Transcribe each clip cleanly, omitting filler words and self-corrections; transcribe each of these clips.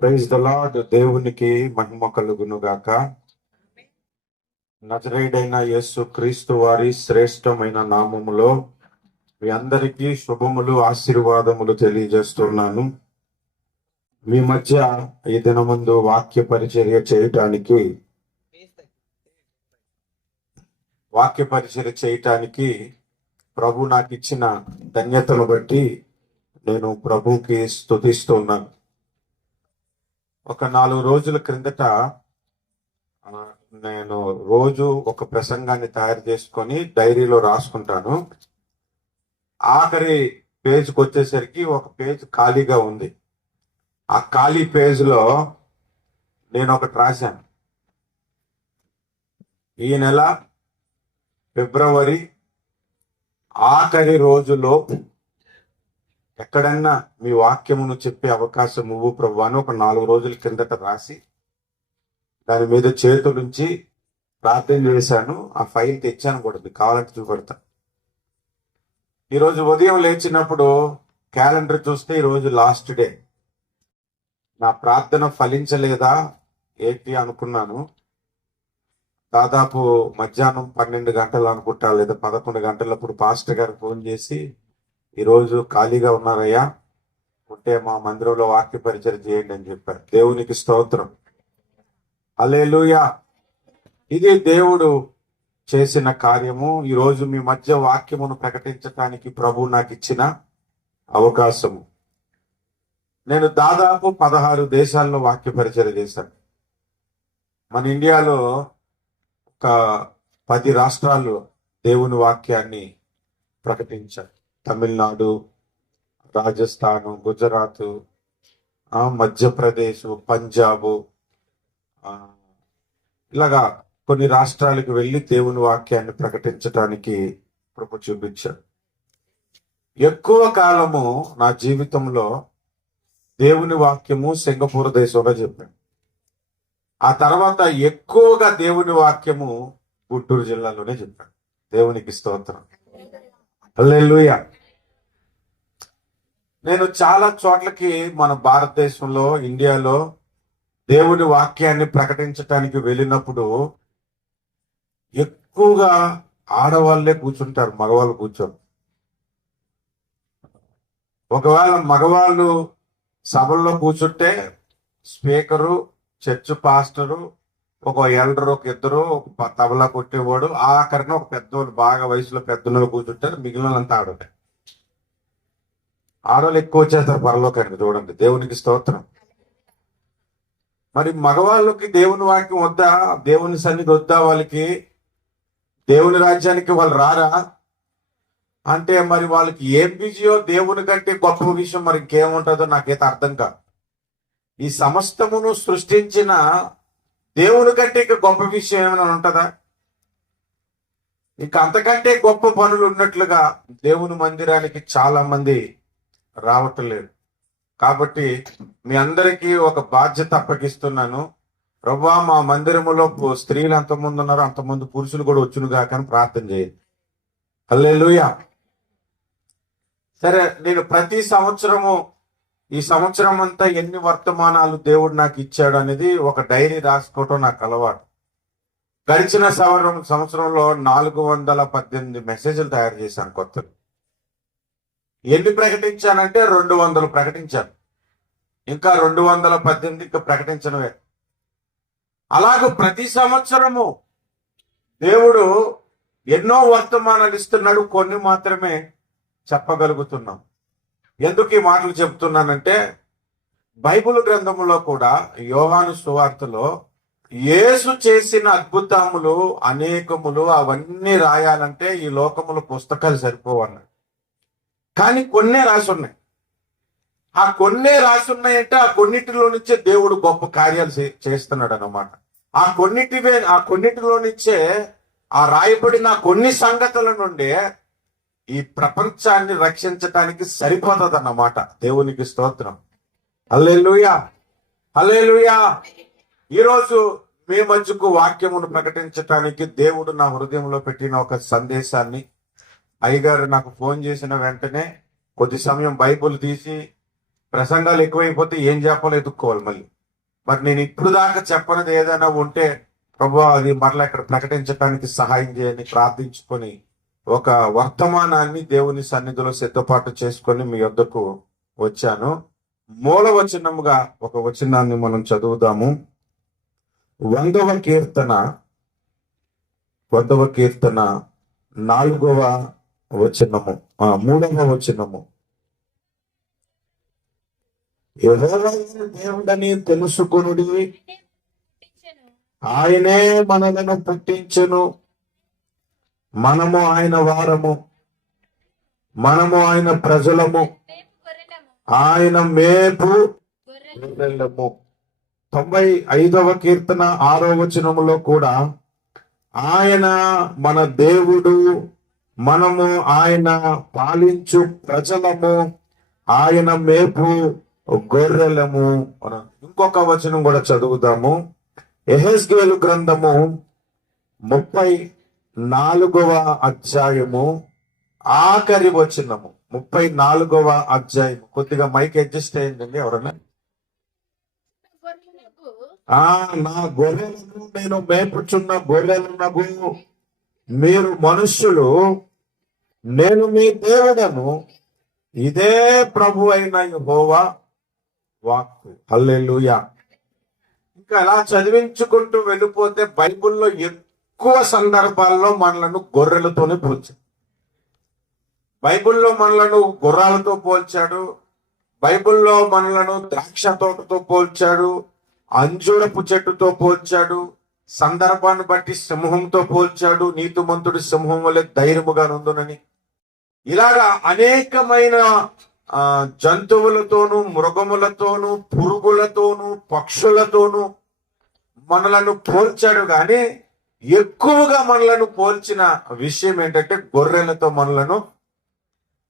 Praise the lord. దేవునికి మహిమ కలుగును గాక. నజరేయుడైన యేసు క్రీస్తు వారి శ్రేష్టమైన నామములో మీ అందరికీ శుభములు, ఆశీర్వాదములు తెలియజేస్తున్నాను. మీ మధ్య ఈ దినమందు వాక్య పరిచర్య చేయటానికి ప్రభు నాకు ఇచ్చిన ధన్యతను బట్టి నేను ప్రభుకి స్తుతిస్తున్నాను. ఒక 4 రోజుల క్రిందట నేను రోజు ఒక ప్రసంగాన్ని తయారు చేసుకొని డైరీలో రాసుకుంటాను. ఆఖరి పేజ్కి వచ్చేసరికి ఒక పేజ్ ఖాళీగా ఉంది. ఆ ఖాళీ పేజ్లో నేను ఒకటి రాశాను. ఈ నెల ఫిబ్రవరి ఆఖరి రోజులో ఎక్కడన్నా మీ వాక్యమును చెప్పే అవకాశం నువ్వు ప్రభు అని ఒక 4 రోజుల కిందట రాసి దాని మీద చేతులుంచి ప్రార్థన చేశాను. ఆ ఫైల్ తెచ్చాను కూడా, మీకు కావాలంటే చూపెడతా. ఈరోజు ఉదయం లేచినప్పుడు క్యాలెండర్ చూస్తే ఈరోజు లాస్ట్ డే. నా ప్రార్థన ఫలించలేదా ఏంటి అనుకున్నాను. దాదాపు మధ్యాహ్నం 12 గంటలు అనుకుంటా, లేదా 11 గంటలప్పుడు పాస్టర్ గారు ఫోన్ చేసి, ఈరోజు ఖాళీగా ఉన్నారయ్యా, ఉంటే మా మందిరంలో వాక్య పరిచయం చేయండి అని చెప్పారు. దేవునికి స్తోత్రం, హల్లెలూయా. ఇది దేవుడు చేసిన కార్యము. ఈరోజు మీ మధ్య వాక్యమును ప్రకటించడానికి ప్రభు నాకు ఇచ్చిన అవకాశము. నేను దాదాపు 16 దేశాల్లో వాక్య పరిచయం చేశాను. మన ఇండియాలో ఒక 10 రాష్ట్రాలు దేవుని వాక్యాన్ని ప్రకటించారు. తమిళనాడు, రాజస్థాను, గుజరాత్, మధ్యప్రదేశ్, పంజాబ్, ఇలాగా కొన్ని రాష్ట్రాలకు వెళ్ళి దేవుని వాక్యాన్ని ప్రకటించడానికి ప్రభు చూపించారు. ఎక్కువ కాలము నా జీవితంలో దేవుని వాక్యము సింగపూర్ దేశంలో చెప్పాను. ఆ తర్వాత ఎక్కువగా దేవుని వాక్యము గుంటూరు జిల్లాలోనే చెప్పాను. దేవునికి స్తోత్రం, హల్లెలూయా. నేను చాలా చోట్లకి మన భారతదేశంలో, ఇండియాలో దేవుని వాక్యాన్ని ప్రకటించడానికి వెళ్ళినప్పుడు ఎక్కువగా ఆడవాళ్ళే కూర్చుంటారు, మగవాళ్ళు కూర్చోరు. ఒకవేళ మగవాళ్ళు సభల్లో కూర్చుంటే స్పీకరు, చర్చ్ పాస్టరు, ఒక ఎల్డరు, ఒక ఇద్దరు, ఒక తబలా కొట్టేవాడు, ఆఖరిన ఒక పెద్దవాళ్ళు, బాగా వయసులో పెద్దలు కూర్చుంటారు. మిగిలినంతా ఆడవాళ్ళే. ఆడవాళ్ళు ఎక్కువ వచ్చేస్తారు పరలోకానికి. చూడండి, దేవునికి స్తోత్రం. మరి మగవాళ్ళకి దేవుని వాక్యం వద్దా, దేవుని సన్నిధి వద్దా, వాళ్ళకి దేవుని రాజ్యానికి వాళ్ళు రారా అంటే మరి వాళ్ళకి ఏం బిజీయో, దేవుని కంటే గొప్ప విషయం మరి ఇంకేముంటుందో నాకైతే అర్థం కాదు. ఈ సమస్తమును సృష్టించిన దేవుని కంటే ఇక గొప్ప విషయం ఏమైనా ఉంటుందా? ఇక అంతకంటే గొప్ప పనులు ఉన్నట్లుగా దేవుని మందిరానికి చాలా మంది రావట్లేదు. కాబట్టి మీ అందరికీ ఒక బాధ్యత అప్పగిస్తున్నాను. ప్రభువా, మా మందిరములో స్త్రీలు ఎంతమంది ఉన్నారో అంతమంది పురుషులు కూడా వచ్చునుగా కానీ ప్రార్థన చేయండి. హల్లెలూయా. సరే, నేను ప్రతి సంవత్సరము, ఈ సంవత్సరం అంతా ఎన్ని వర్తమానాలు దేవుడు నాకు ఇచ్చాడు అనేది ఒక డైరీ రాసుకోవటం నాకు అలవాటు. గడిచిన సంవత్సరంలో 418 మెసేజ్లు తయారు చేశాను కొత్తగా. ఎన్ని ప్రకటించానంటే 200 ప్రకటించాను. ఇంకా 218 ఇంకా ప్రకటించడమే. అలాగ ప్రతి సంవత్సరము దేవుడు ఎన్నో వర్తమానాలు ఇస్తున్నాడు, కొన్ని మాత్రమే చెప్పగలుగుతున్నాం. ఎందుకు ఈ మాటలు చెప్తున్నానంటే, బైబిల్ గ్రంథములో కూడా యోహాను సువార్తలో యేసు చేసిన అద్భుతములు అనేకములు, అవన్నీ రాయాలంటే ఈ లోకములో పుస్తకాలు సరిపోవన్నాడు. కానీ కొన్నే రాసి ఉన్నాయి. ఆ కొన్నే రాసి ఉన్నాయంటే ఆ కొన్నిటిలో నుంచే దేవుడు గొప్ప కార్యాలు చేస్తున్నాడు అన్నమాట. ఆ కొన్నిటిలో నుంచే, ఆ రాయబడిన కొన్ని సంగతుల నుండి ఈ ప్రపంచాన్ని రక్షించటానికి సరిపోతుంది అన్నమాట. దేవునికి స్తోత్రం, హల్లెలూయా, హల్లెలూయా. ఈరోజు మీ మధ్యకు వాక్యమును ప్రకటించటానికి దేవుడు నా హృదయంలో పెట్టిన ఒక సందేశాన్ని అయ్యగారు నాకు ఫోన్ చేసిన వెంటనే కొద్ది సమయం బైబుల్ తీసి ప్రసంగాలు ఎక్కువైపోతే ఏం చెప్పాలో ఎదుక్కోవాలి మళ్ళీ. మరి నేను ఇప్పుడు దాకా చెప్పనిది ఏదైనా ఉంటే ప్రభు అది మరలా ఇక్కడ ప్రకటించడానికి సహాయం చేయని ప్రార్థించుకొని ఒక వర్తమానాన్ని దేవుని సన్నిధిలో సిద్ధపాటు చేసుకొని మీ వద్దకు వచ్చాను. మూల వచనముగా ఒక వచనాన్ని మనం చదువుదాము. 100వ కీర్తన 4వ వచనము, 3వ వచనము. యెహోవా దేవుడని తెలుసుకొనుడి, ఆయనే మనలను పుట్టించెను, మనము ఆయన వారము, మనము ఆయన ప్రజలము, ఆయన మేపు గొర్రెలము. 95వ కీర్తన 6వ వచనములో కూడా ఆయన మన దేవుడు, మనము ఆయన పాలించు ప్రజలము, ఆయన మేపు గొర్రెలము. ఇంకొక వచనం కూడా చదువుదాము. యెహెజ్కేలు గ్రంథము 34వ అధ్యాయము ఆఖరి వచనము. 34వ అధ్యాయం. కొద్దిగా మైక్ అడ్జస్ట్ అయ్యిందండి ఎవరన్నా. నా గొర్రెలను నేను మేపుచున్న గొర్రెలకు మీరు మనుష్యులు, నేను మీ దేవుడను, ఇదే ప్రభు అయిన యెహోవా వాక్కు. హల్లెలూయా. ఇంకా అలా చదివించుకుంటూ వెళ్ళిపోతే బైబిల్లో ఎక్కువ సందర్భాల్లో మనలను గొర్రెలతోనే పోల్చాడు. బైబిల్లో మనలను గుర్రాలతో పోల్చాడు, బైబిల్లో మనలను ద్రాక్ష తోటతో పోల్చాడు, అంజూరపు చెట్టుతో పోల్చాడు, సందర్భాన్ని బట్టి సింహంతో పోల్చాడు, నీతిమంతుడు సింహం వలె ధైర్యముగా నుండునని. ఇలాగా అనేకమైన జంతువులతోనూ, మృగములతోనూ, పురుగులతోనూ, పక్షులతోనూ మనలను పోల్చాడు. కానీ ఎక్కువగా మనలను పోల్చిన విషయం ఏంటంటే గొర్రెలతో మనలను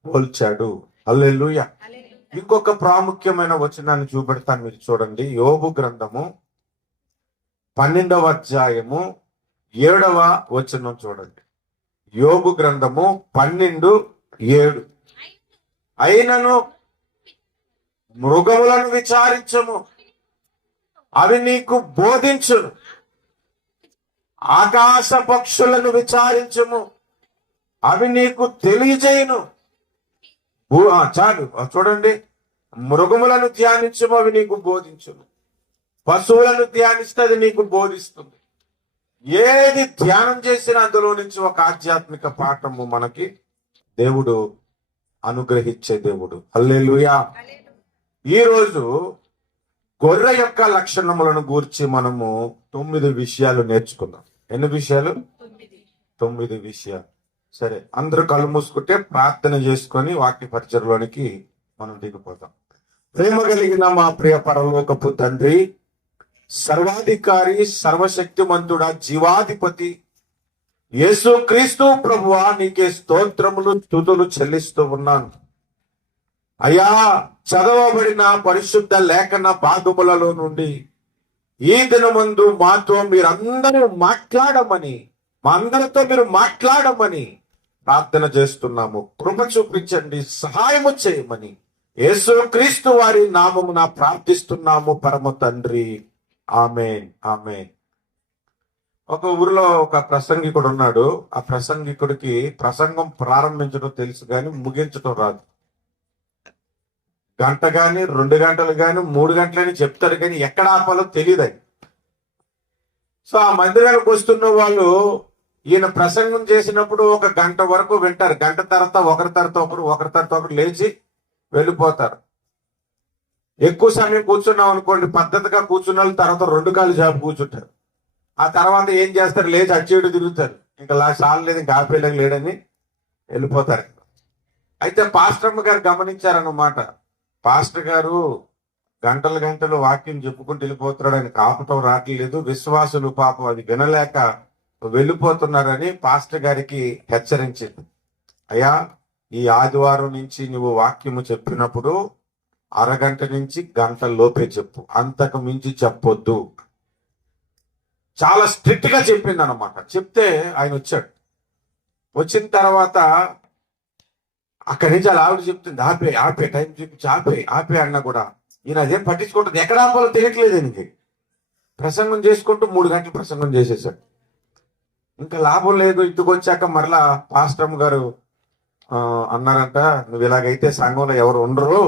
పోల్చాడు. హల్లెలూయా. ఇంకొక ప్రాముఖ్యమైన వచనాన్ని చూపెడతాను, మీరు చూడండి. యోబు గ్రంథము 12వ అధ్యాయము 7వ వచనం చూడండి. యోబు గ్రంథము 12:7. అయినను మృగములను విచారించము, అవి నీకు బోధించును, ఆకాశ పక్షులను విచారించము, అవి నీకు తెలియజేయును. చాలు చూడండి. మృగములను ధ్యానించము, అవి నీకు బోధించును. పశువులను ధ్యానిస్తే అది నీకు బోధిస్తుంది. ఏది ధ్యానం చేసినా అందులో నుంచి ఒక ఆధ్యాత్మిక పాఠము మనకి దేవుడు అనుగ్రహించే దేవుడు. హల్లెలూయా. ఈరోజు గొర్రె యొక్క లక్షణములను గూర్చి మనము 9 విషయాలు నేర్చుకుందాం. ఎన్ని విషయాలు? 9 విషయాలు. సరే, అందరూ కళ్ళు మూసుకుంటే ప్రార్థన చేసుకొని వాక్య పరిచయలోనికి మనం దిగిపోతాం. ప్రేమ కలిగిన మా ప్రియ పరలోకపు తండ్రి, సర్వాధికారి, సర్వశక్తిమంతుడా, జీవాధిపతి యేసు క్రీస్తు ప్రభువా, నీకే స్తోత్రములు, స్తుతులు చెల్లిస్తూ ఉన్నాను. అయ్యా, చదవబడిన పరిశుద్ధ లేఖన భాగములలో నుండి ఈ దినమందు మాతో మీరందరూ మాట్లాడమని, మా అందరితో మీరు మాట్లాడమని ప్రార్థన చేస్తున్నాము. కృప చూపించండి, సహాయము చేయమని యేసు క్రీస్తు వారి నామమున ప్రార్థిస్తున్నాము పరమ తండ్రి. ఆమేన్, ఆమేన్. ఒక ఊరిలో ఒక ప్రసంగికుడు ఉన్నాడు. ఆ ప్రసంగికుడికి ప్రసంగం ప్రారంభించడం తెలుసు కానీ ముగించడం రాదు. గంట గాని 2 గంటలు గాని 3 గంటలని చెప్తారు కానీ ఎక్కడ ఆపాలో తెలియదు. సో ఆ మందిరానికి వస్తున్న వాళ్ళు ఈయన ప్రసంగం చేసినప్పుడు 1 గంట వరకు వింటారు. గంట తర్వాత ఒకరి తర్వాత ఒకరు లేచి వెళ్ళిపోతారు. ఎక్కువ సమయం కూర్చున్నాం అనుకోండి, పద్ధతిగా కూర్చున్న వాళ్ళు తర్వాత 2 కాళ్ళు జాబు కూర్చుంటారు. ఆ తర్వాత ఏం చేస్తారు? లేచి అచ్చేడు తిరుగుతారు. ఇంకా సార్లు లేదు, ఇంకా ఆపేయలేక లేడని వెళ్ళిపోతారు. అయితే పాస్టర్మ గారు గమనించారన్నమాట. పాస్టర్ గారు గంటలు వాక్యం చెప్పుకుంటూ వెళ్ళిపోతున్నాడు, ఆయన కాపటం రావట్లేదు, విశ్వాసులు పాపం అది వినలేక వెళ్ళిపోతున్నారని పాస్టర్ గారికి హెచ్చరించింది. అయ్యా, ఈ ఆదివారం నుంచి నువ్వు వాక్యము చెప్పినప్పుడు 1/2 గంట నుంచి గంట లోపే చెప్పు, అంతకు మించి చెప్పొద్దు. చాలా స్ట్రిక్ట్ గా చెప్పింది అనమాట. చెప్తే ఆయన వచ్చాడు. వచ్చిన తర్వాత అక్కడి నుంచి అలా ఆవిడ చెప్తుంది, ఆపే ఆపే, టైం చూపించి ఆపే ఆపే అన్నా కూడా ఈయన అదేం పట్టించుకుంటుంది. ఎక్కడ ఆపాలో తెలియట్లేదు ఈయనకి. ప్రసంగం చేసుకుంటూ 3 గంటలు ప్రసంగం చేసేసాడు. ఇంకా లాభం లేదు. ఇంటికి వచ్చాక మరలా పాస్టమ్ గారు అన్నారంట, నువ్వు ఇలాగైతే సంఘంలో ఎవరు ఉండరు,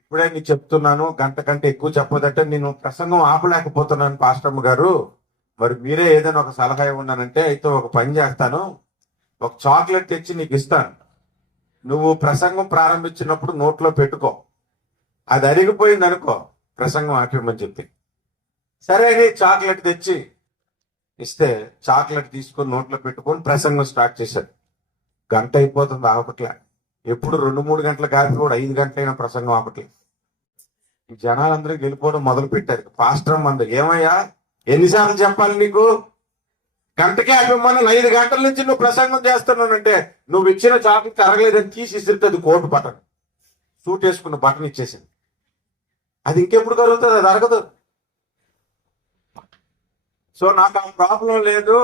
ఇప్పుడే నీకు చెప్తున్నాను, గంట కంటే ఎక్కువ చెప్పదంటే నేను ప్రసంగం ఆపలేకపోతున్నాను పాస్టమ్ గారు, మరి మీరే ఏదైనా ఒక సలహా ఇవ్వన్నానంటే, అయితే ఒక పని చేస్తాను, ఒక చాక్లెట్ తెచ్చి నీకు ఇస్తాను, నువ్వు ప్రసంగం ప్రారంభించినప్పుడు నోట్లో పెట్టుకో, అది అరిగిపోయింది అనుకో ప్రసంగం ఆపేయమని చెప్పి. సరే అని చాక్లెట్ తెచ్చి ఇస్తే చాక్లెట్ తీసుకొని నోట్లో పెట్టుకొని ప్రసంగం స్టార్ట్ చేశాడు. గంట అయిపోతుంది ఆపట్లే. ఎప్పుడు 2-3 గంటల కాదు కూడా 5 గంటలైన ప్రసంగం ఆపట్లే. ఈ జనాలందరూ వెళ్ళిపోవడం మొదలు పెట్టారు. పాస్టర్ మంది, ఏమయ్యా ఎన్నిసార్లు చెప్పాలి నీకు, గంటకే ఆపేమన్నా 5 గంటల నుంచి నువ్వు ప్రసంగం చేస్తున్నానంటే, నువ్వు ఇచ్చిన చాక్లెట్ అరగలేదని తీసి ఇస్తుంది కోటు బటన్, సూట్ వేసుకున్న బటన్ ఇచ్చేసింది. అది ఇంకెప్పుడు కలుగుతుంది, అది అరగదు. సో నాకు ఆ ప్రాబ్లం లేదు.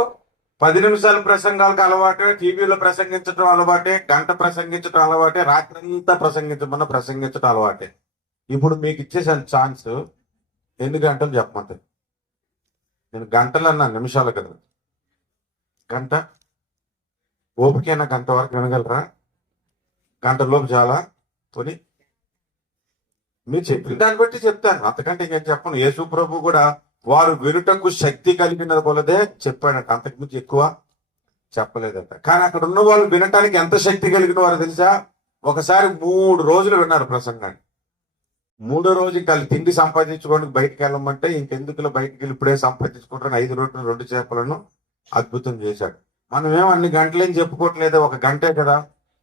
10 నిమిషాల ప్రసంగాలకు అలవాటే, టీవీలో ప్రసంగించడం అలవాటే, గంట ప్రసంగించడం అలవాటే, రాత్రంతా ప్రసంగించడం అలవాటే. ఇప్పుడు మీకు ఇచ్చేసాను ఛాన్స్, ఎన్ని గంటలు చెప్పమంటారు? నేను గంటలు అన్నా, నిమిషాలు కదా. గంట ఓపికైనా గంట వరకు వినగలరా? గంటలోపు చాలా కొని మీరు చెప్పిన దాన్ని బట్టి చెప్తాను, అంతకంటే ఇంకేం చెప్పను. యేసు ప్రభు కూడా వారు వినుటకు శక్తి కలిగిన కొలదే చెప్పాడట, అంతకుమించి ఎక్కువ చెప్పలేదట. కానీ అక్కడ ఉన్న వాళ్ళు వినటానికి ఎంత శక్తి కలిగిన వారు తెలుసా? ఒకసారి 3 రోజులు విన్నారు ప్రసంగాన్ని. 3వ రోజు ఇంకా తిండి సంపాదించుకోవడానికి బయటకు వెళ్ళమంటే, ఇంకెందుకులో బయటకు వెళ్ళి ఇప్పుడే సంపాదించుకుంటాను, 5 రొట్టెలు 2 చేపలను అద్భుతం చేశాడు. మనమేం అన్ని గంటలేం చెప్పుకోవట్లేదు, 1 గంటే కదా.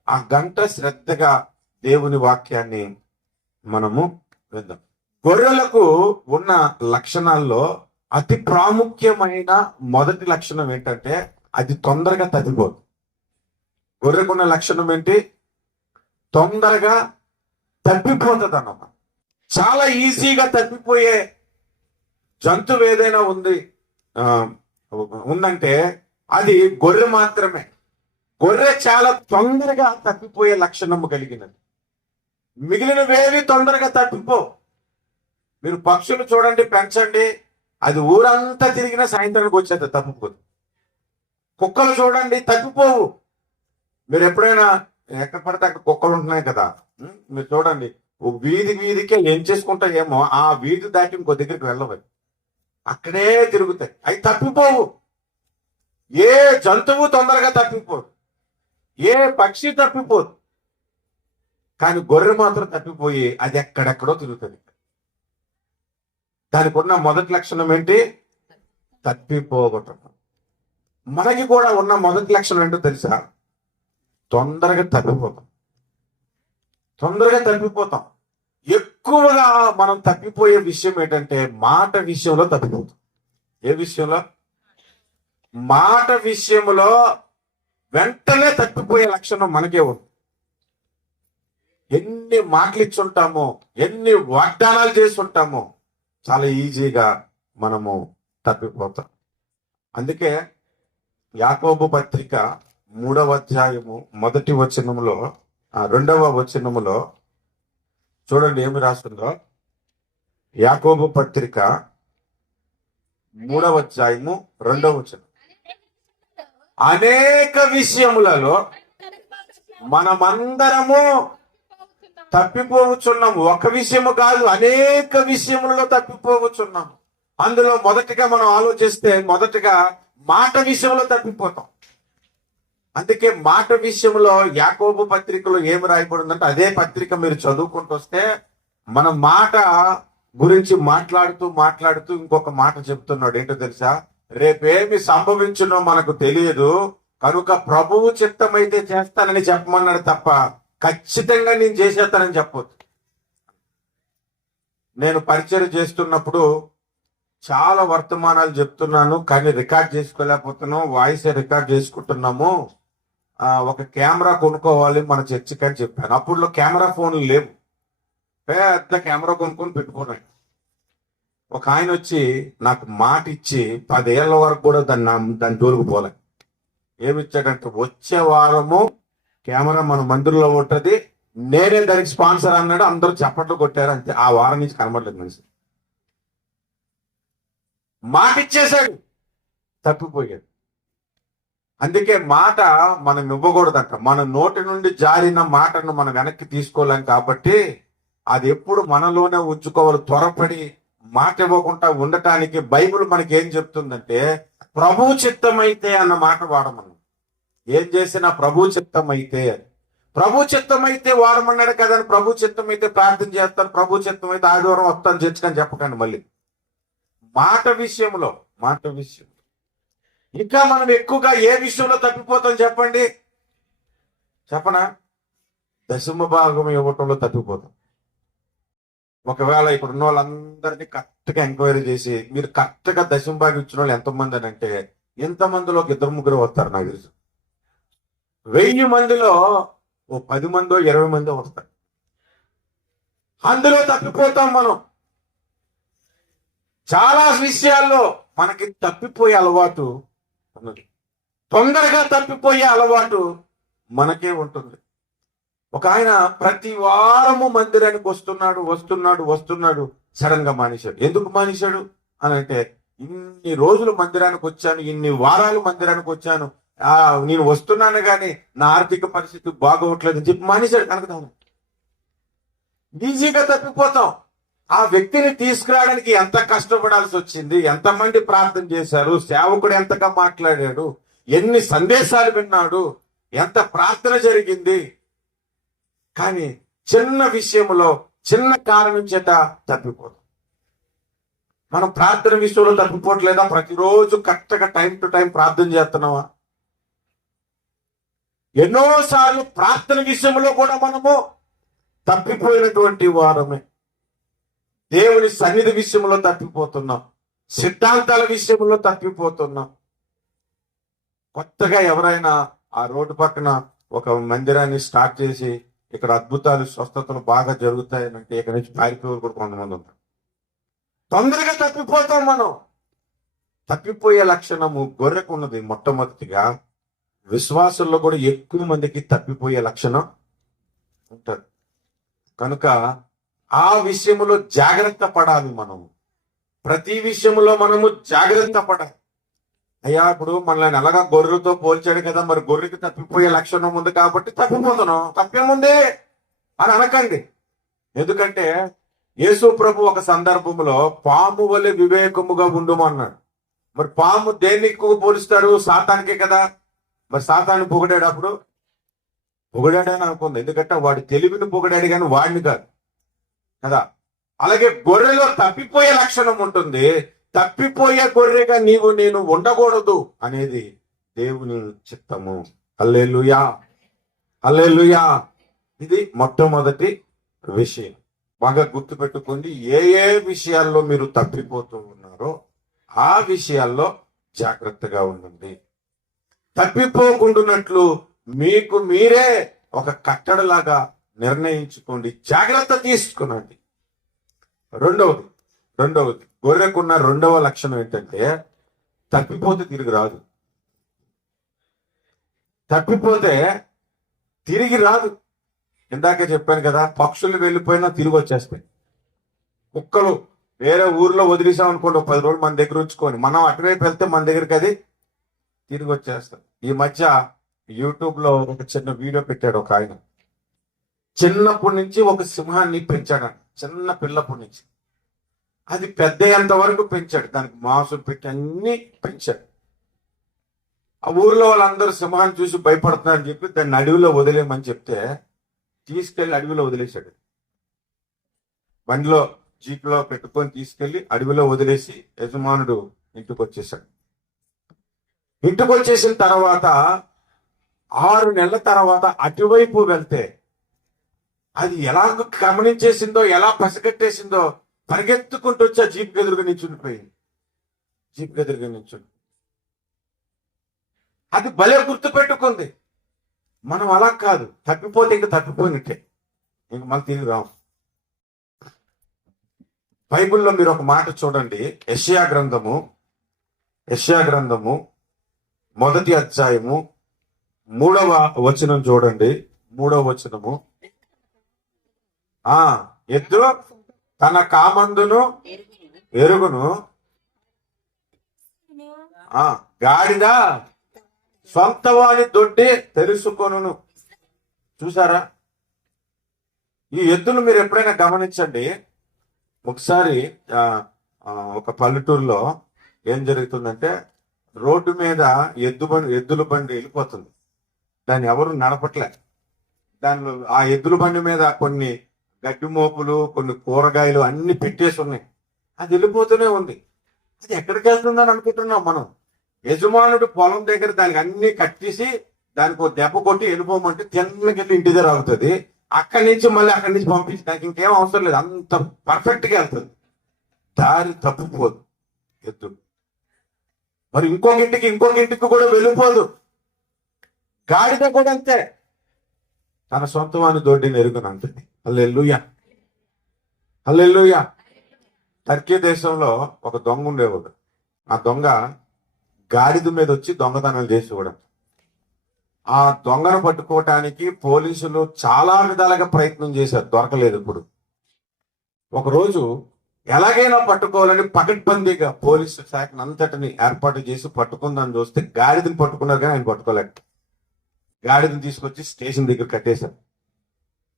ఆ గంట శ్రద్ధగా దేవుని వాక్యాన్ని మనము విందాం. గొర్రెలకు ఉన్న లక్షణాల్లో అతి ప్రాముఖ్యమైన మొదటి లక్షణం ఏంటంటే, అది తొందరగా తగ్గిపోదు. గొర్రెకున్న లక్షణం ఏంటి? తొందరగా తప్పిపోతుంది అన్నమాట. చాలా ఈజీగా తప్పిపోయే జంతువు ఏదైనా ఉందంటే అది గొర్రె మాత్రమే. గొర్రె చాలా తొందరగా తప్పిపోయే లక్షణము కలిగినది. మిగిలినవేవి తొందరగా తప్పిపో. మీరు పక్షులు చూడండి, పెంచండి, అది ఊరంతా తిరిగిన సాయంత్రానికి వచ్చేది తప్పిపోదు. కుక్కలు చూడండి, తప్పిపోవు. మీరు ఎప్పుడైనా ఎక్కడ పడితే అక్కడ కుక్కలు ఉంటున్నాయి కదా, మీరు చూడండి, వీధికే ఏం చేసుకుంటాయేమో, ఆ వీధి దాటి ఇంకో దగ్గరికి వెళ్ళవు, అక్కడే తిరుగుతాయి, అవి తప్పిపోవు. ఏ జంతువు తొందరగా తప్పిపోదు, ఏ పక్షి తప్పిపోదు. కానీ గొర్రె మాత్రం తప్పిపోయి అది ఎక్కడెక్కడో తిరుగుతుంది. దానికి ఉన్న మొదటి లక్షణం ఏంటి? తప్పిపోవటం. మనకి కూడా ఉన్న మొదటి లక్షణం ఏంటో తెలుసా? తొందరగా తప్పిపోతాం. ఎక్కువగా మనం తప్పిపోయే విషయం ఏంటంటే, మాట విషయంలో తప్పిపోతాం. ఏ విషయంలో? మాట విషయంలో వెంటనే తప్పిపోయే లక్షణం మనకే ఉంది. ఎన్ని మాటలు ఇచ్చుంటామో, ఎన్ని వాగ్దానాలు చేసి ఉంటామో, చాలా ఈజీగా మనము తప్పిపోతాం. అందుకే యాకోబు పత్రిక 3వ అధ్యాయము 1వ వచనములో 2వ వచనములో చూడండి ఏమి రాస్తుందో. యాకోబు పత్రిక 3వ అధ్యాయము 2వ వచనం. అనేక విషయములలో మనమందరము తప్పిపోవచ్చున్నాము. ఒక విషయము కాదు, అనేక విషయములలో తప్పిపోవచ్చున్నాము. అందులో మొదటిగా మనం ఆలోచిస్తే, మొదటిగా మాట విషయంలో తప్పిపోతాం. అందుకే మాట విషయంలో యాకోబు పత్రికలో ఏమి రాయబడిందంటే, అదే పత్రిక మీరు చదువుకుంటూ వస్తే, మన మాట గురించి మాట్లాడుతూ ఇంకొక మాట చెప్తున్నాడు. ఏంటో తెలుసా? రేపేమి సంభవించునో మనకు తెలియదు, కనుక ప్రభువు చిత్తమైతే చేస్తానని చెప్పమన్నాడు తప్ప ఖచ్చితంగా నేను చేసేస్తానని చెప్పొద్దు. నేను పరిచయం చేస్తున్నప్పుడు చాలా వర్తమానాలు చెప్తున్నాను, కానీ రికార్డ్ చేసుకోలేకపోతున్నాం, వాయిస్ రికార్డ్ చేసుకుంటున్నాము. ఒక కెమెరా కొనుక్కోవాలి మన చర్చికి అని చెప్పాను. అప్పుడు కెమెరా ఫోన్లు లేవు, పెద్ద కెమెరా కొనుక్కొని పెట్టుకున్నాను. ఒక ఆయన వచ్చి నాకు మాట ఇచ్చి 10 ఏళ్ల వరకు కూడా దాని జోలికి పోలే. ఏమిచ్చాడంటే, వచ్చే వారము కెమెరా మన మందిరంలో ఉంటది, నేనే దానికి స్పాన్సర్ అన్నాడు, అందరూ చప్పట్లు కొట్టారు. అంతే. ఆ వారం నుంచి కనబడలేదు మనిషి. మాట ఇచ్చేశాడు, తప్పిపోయాడు. అందుకే మాట మనం ఇవ్వకూడదంట. మన నోటి నుండి జారిన మాటను మనం వెనక్కి తీసుకోలేం. కాబట్టి అది ఎప్పుడు మనలోనే ఉంచుకోవాలి. త్వరపడి మాట ఇవ్వకుండా ఉండటానికి బైబిల్ మనకి ఏం చెప్తుందంటే, ప్రభు చిత్తమైతే అన్న మాట వాడమను. ఏం చేసినా ప్రభు చిత్తమైతే, ప్రభు చిత్తమైతే వాడమన్నాడు కదా అని ప్రభు చిత్తమైతే ప్రార్థన చేస్తాను, ప్రభు చిత్తమైతే ఆదివారం వస్తాను చర్చకని చెప్పకండి. మళ్ళీ మాట విషయంలో ఇంకా మనం ఎక్కువగా ఏ విషయంలో తప్పిపోతాం చెప్పండి? చెప్పనా? దశమ భాగం ఇవ్వటంలో తప్పిపోతాం. ఒకవేళ ఇక్కడ ఉన్న వాళ్ళందరినీ కరెక్ట్గా ఎంక్వైరీ చేసి, మీరు కరెక్ట్గా దశమ భాగం ఇచ్చిన వాళ్ళు ఎంతమంది అని అంటే, ఎంతమందిలో ఒక 2-3 వస్తారు. నాకు తెలుసు 1000 మందిలో ఓ 10 మందో 20 మందో వస్తారు. అందులో తప్పిపోతాం మనం. చాలా విషయాల్లో మనకి తప్పిపోయే అలవాటు ఉన్నది. తొందరగా తప్పిపోయే అలవాటు మనకే ఉంటుంది. ఒక ఆయన ప్రతి వారము మందిరానికి వస్తున్నాడు, సడన్ గా మానేశాడు. ఎందుకు మానేశాడు అని అంటే, ఇన్ని రోజులు మందిరానికి వచ్చాను, ఇన్ని వారాలు మందిరానికి వచ్చాను, నేను వస్తున్నాను కానీ నా ఆర్థిక పరిస్థితి బాగోట్లేదు అని చెప్పి మానేశాడు. కనుక ఈజీగా తప్పిపోతాం. ఆ వ్యక్తిని తీసుకురావడానికి ఎంత కష్టపడాల్సి వచ్చింది, ఎంతమంది ప్రార్థన చేశారు, సేవకుడు ఎంతగా మాట్లాడాడు, ఎన్ని సందేశాలు విన్నాడు, ఎంత ప్రార్థన జరిగింది. కానీ చిన్న విషయంలో, చిన్న కారణం చేత తప్పిపోతాం. మనం ప్రార్థన విషయంలో తప్పిపోవట్లేదా? ప్రతిరోజు కరెక్ట్గా టైం టు టైం ప్రార్థన చేస్తున్నావా? ఎన్నోసార్లు ప్రార్థన విషయంలో కూడా మనము తప్పిపోయినటువంటి వారమే. దేవుని సన్నిధి విషయంలో తప్పిపోతున్నాం, సిద్ధాంతాల విషయంలో తప్పిపోతున్నాం. కొత్తగా ఎవరైనా ఆ రోడ్డు పక్కన ఒక మందిరాన్ని స్టార్ట్ చేసి, ఇక్కడ అద్భుతాలు స్వస్థతలు బాగా జరుగుతాయనంటే ఇక్కడ నుంచి పారిపోయి కూడా కొంతమంది ఉంటారు. తొందరగా తప్పిపోతాం మనం. తప్పిపోయే లక్షణము గొర్రెకు ఉన్నది. మొట్టమొదటిగా విశ్వాసుల్లో కూడా ఎక్కువ మందికి తప్పిపోయే లక్షణం ఉంటుంది. కనుక ఆ విషయంలో జాగ్రత్త పడాలి. మనము ప్రతి విషయంలో మనము జాగ్రత్త పడాలి. అయ్యా, ఇప్పుడు మనల్ని ఎలాగా గొర్రెలతో పోల్చాడు కదా, మరి గొర్రెకి తప్పిపోయే లక్షణం ఉంది కాబట్టి తప్పిపోతున్నాం, తప్పేముంది అని అనకండి. ఎందుకంటే యేసు ప్రభు ఒక సందర్భంలో పాము వలె వివేకముగా ఉండుమన్నాడు. మరి పాము దేన్ని ఎక్కువ పోలుస్తారు? సాతానికే కదా. మరి సాతాన్ని పొగిడాడు, అప్పుడు పొగిడాడని అనుకుంది. ఎందుకంటే వాడి తెలివిని పొగిడాడు కానీ వాడిని కాదు కదా. అలాగే గొర్రెలో తప్పిపోయే లక్షణం ఉంటుంది. తప్పిపోయే గొర్రెగా నేను ఉండకూడదు అనేది దేవుని చిత్తము. హల్లెలూయా, హల్లెలూయా. ఇది మొట్టమొదటి విషయం. బాగా గుర్తుపెట్టుకోండి. ఏ విషయాల్లో మీరు తప్పిపోతూ ఉన్నారో ఆ విషయాల్లో జాగ్రత్తగా ఉండండి. తప్పిపోకుండానట్లు మీకు మీరే ఒక కట్టడలాగా నిర్ణయించుకోండి, జాగ్రత్త తీసుకునండి. రెండవది గొర్రెకున్న రెండవ లక్షణం ఏంటంటే, తప్పిపోతే తిరిగి రాదు. తప్పిపోతే తిరిగి రాదు. ఇందాకే చెప్పాను కదా, పక్షులు వెళ్ళిపోయినా తిరిగి వచ్చేస్తాయి. కుక్కలు వేరే ఊర్లో వదిలేసాం అనుకోండి, 10 రోజులు మన దగ్గర ఉంచుకొని మనం అటువైపు వెళ్తే మన దగ్గరికి అది తిరిగి వచ్చేస్తాం. ఈ మధ్య యూట్యూబ్ లో ఒక చిన్న వీడియో పెట్టాడు ఒక ఆయన. చిన్నప్పటి నుంచి ఒక సింహాన్ని పెంచాడు, చిన్న పిల్లప్పటి నుంచి. అది పెద్ద వరకు పెంచాడు, దానికి మాంసం పెట్టి అన్ని పెంచాడు. ఆ ఊర్లో వాళ్ళందరూ సింహాన్ని చూసి భయపడుతున్నారని చెప్పి దాన్ని అడవిలో వదిలేయమని చెప్తే తీసుకెళ్లి అడవిలో వదిలేశాడు. బండిలో జీప్లో పెట్టుకొని తీసుకెళ్లి అడవిలో వదిలేసి యజమానుడు ఇంటికి వచ్చేసాడు. ఇంటికి వచ్చేసిన తర్వాత 6 నెలల తర్వాత అటువైపు వెళ్తే అది ఎలా గమనించేసిందో, ఎలా పసిగట్టేసిందో, పరిగెత్తుకుంటూ వచ్చి ఆ జీప్ ఎదురుగా నిల్చుండిపోయింది. జీప్ ఎదురుగా నిల్చుండి అది భలే గుర్తు పెట్టుకుంది. మనం అలా కాదు, తప్పిపోతే ఇంక తప్పిపోయినట్టే, ఇంక మళ్ళీ తిరిగి రాము. బైబిల్లో మీరు ఒక మాట చూడండి. యెషయా గ్రంథము 1వ అధ్యాయము మూడవ వచనం చూడండి. మూడవ వచనము. ఆ ఎద్దు తన కామందును ఎరుగును, గాడిద సొంత వాని దొడ్డి తెలుసుకొనును. చూసారా? ఈ ఎద్దులు మీరు ఎప్పుడైనా గమనించండి. ఒకసారి ఒక పల్లెటూరులో ఏం జరుగుతుందంటే, రోడ్డు మీద ఎద్దుల బండి వెళ్ళిపోతుంది. దాన్ని ఎవరు నడపట్లే. దానిలో ఆ ఎద్దుల బండి మీద కొన్ని గడ్డి మోపులు, కొన్ని కూరగాయలు అన్ని పెట్టేసి ఉన్నాయి. అది వెళ్ళిపోతూనే ఉంది. అది ఎక్కడికి వెళ్తుందని అనుకుంటున్నాం మనం. యజమానుడు పొలం దగ్గర దానికి అన్ని కట్టేసి దానికి ఒక దెబ్బ కొట్టి వెళ్ళిపోమంటే తిన్నకెళ్ళి ఇంటి దగ్గర అవుతుంది. అక్కడి నుంచి మళ్ళీ అక్కడి నుంచి పంపించి దానికి ఇంకేం అవసరం లేదు, అంత పర్ఫెక్ట్గా వెళ్తుంది. దారి తప్పిపోదు ఎద్దు. మరి ఇంకొక ఇంటికి కూడా వెళ్ళిపోదు. గాడిద కూడా అంతే, తన సొంత వాని దొడ్డిని ఎరుగును అంటుంది. హల్లెలూయా, హల్లెలూయా. టర్కీ దేశంలో ఒక దొంగ ఉండేవాడు. ఆ దొంగ గాడిద మీద వచ్చి దొంగతనాలు చేసేవాడు. ఆ దొంగను పట్టుకోవటానికి పోలీసులు చాలా విధాలుగా ప్రయత్నం చేశారు, దొరకలేదు. ఇప్పుడు ఒకరోజు ఎలాగైనా పట్టుకోవాలని పకడ్బందీగా పోలీసు శాఖను అంతటిని ఏర్పాటు చేసి పట్టుకుందని చూస్తే గాడిదని పట్టుకున్నారు, కానీ ఆయన పట్టుకోలేక గాడిదని తీసుకొచ్చి స్టేషన్ దగ్గర కట్టేశారు.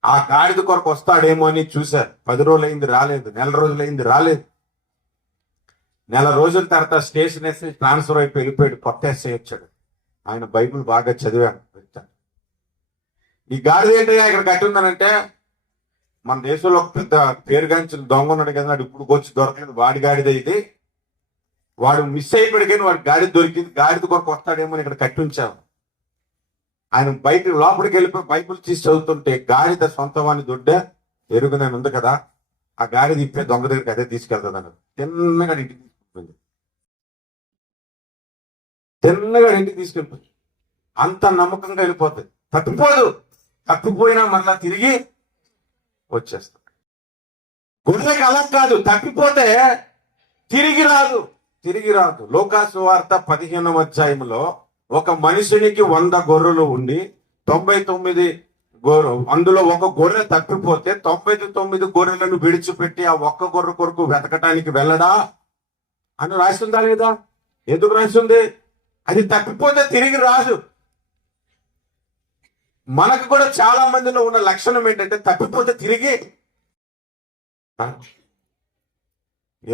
ఆ గాడిద కొరకు వస్తాడేమో అని చూశారు. 10 రోజులైంది రాలేదు, నెల రోజులైంది రాలేదు. నెల రోజుల తర్వాత స్టేషన్ ఎస్ఐ ట్రాన్స్ఫర్ అయిపోయి వెళ్ళిపోయాడు. కొత్త ఎస్ఐ వచ్చాడు. ఆయన బైబిల్ బాగా చదివాను. ఈ గాడిద ఏంటంటే ఇక్కడ కట్టి ఉందనంటే, మన దేశంలో ఒక పెద్ద పేరుగాంచిన దొంగ ఉన్నాడు కదా, ఇప్పుడు వచ్చి దొరకలేదు. వాడి గాడిద ఇది. వాడు మిస్ అయిపోయాడు, కానీ వాడి గాడిద దొరికింది. గాడిద కొరకు వస్తాడేమో అని ఇక్కడ కట్టి ఉంచాము. ఆయన బయట లోపలికి వెళ్ళిపోయి బైబిల్ తీసి చదువుతుంటే గాడిద సొంత వాని దొడ్డ ఎరుగునని ఉంది కదా, ఆ గాడిద ఇప్పే దొంగ దగ్గరికి అదే తీసుకెళ్తుంది అన్నది. తిన్నగా ఇంటికి తీసుకెళ్ళిపోయింది. తిన్నగా ఇంటికి తీసుకెళ్ళిపోయింది. అంత నమ్మకంగా వెళ్ళిపోతుంది. తప్పిపోదు. తప్పిపోయినా మళ్ళా తిరిగి వచ్చేస్తాడు. గొర్రెకి అలా కాదు, తప్పిపోతే తిరిగి రాదు. లోకాసు వార్త 15వ అధ్యాయంలో ఒక మనుషునికి 100 గొర్రెలు ఉండి 99 అందులో ఒక గొర్రె తప్పిపోతే 99 గొర్రెలను విడిచిపెట్టి ఆ ఒక్క గొర్రె కొరకు వెతకటానికి వెళ్ళడా అని రాసిందా లేదా? ఎందుకు రాసింది? అది తప్పిపోతే తిరిగి రాదు. మనకు కూడా చాలా మందిలో ఉన్న లక్షణం ఏంటంటే, తప్పిపోతే తిరిగి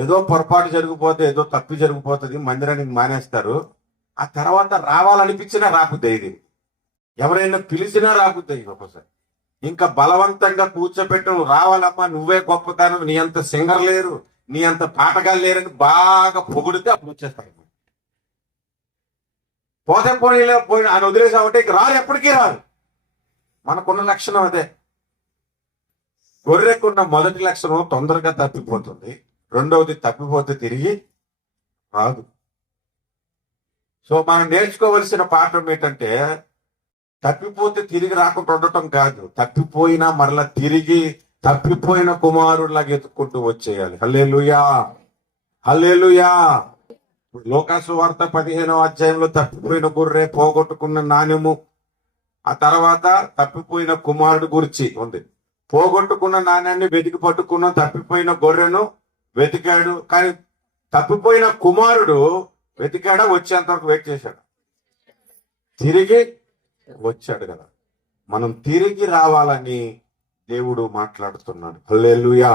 ఏదో పొరపాటు జరిగిపోతే, ఏదో తప్పి జరిగిపోతుంది, మందిరానికి మానేస్తారు. ఆ తర్వాత రావాలనిపించినా రాకుద్ది. ఇది ఎవరైనా పిలిచినా రాకుద్ది. ఒక్కోసారి ఇంకా బలవంతంగా కూర్చోబెట్టి నువ్వు రావాలమ్మా, నువ్వే గొప్పతనం, నీ అంత సింగర్ లేరు, నీ అంత పాటగాళ్ళు లేరని బాగా పొగిడితే అప్పుడు వచ్చేస్తాయి. పోతే పోయిన అని వదిలేసామంటే ఇక రారు, ఎప్పటికీ రారు. మనకున్న లక్షణం అదే. గొర్రెకున్న మొదటి లక్షణం తొందరగా తప్పిపోతుంది. రెండవది, తప్పిపోతే తిరిగి రాదు. సో మనం నేర్చుకోవలసిన పాఠం ఏంటంటే, తప్పిపోతే తిరిగి రాకుండా ఉండటం కాదు, తప్పిపోయినా మరలా తిరిగి తప్పిపోయిన కుమారుడిలాగా ఎత్తుకుంటూ వచ్చేయాలి. హల్లెలూయా, హల్లెలూయా. లోకాసు వార్త 15వ అధ్యాయంలో తప్పిపోయిన గొర్రె, పోగొట్టుకున్న నాణ్యము, ఆ తర్వాత తప్పిపోయిన కుమారుడు గురించి ఉంది. పోగొట్టుకున్న నాణ్యాన్ని వెతికి పట్టుకున్న, తప్పిపోయిన గొర్రెను వెతికాడు. కానీ తప్పిపోయిన కుమారుడు వెతికాడా? వచ్చేంత వరకు వెయిట్ చేశాడు. తిరిగి వచ్చాడు కదా. మనం తిరిగి రావాలని దేవుడు మాట్లాడుతున్నాడు. హల్లెలూయా,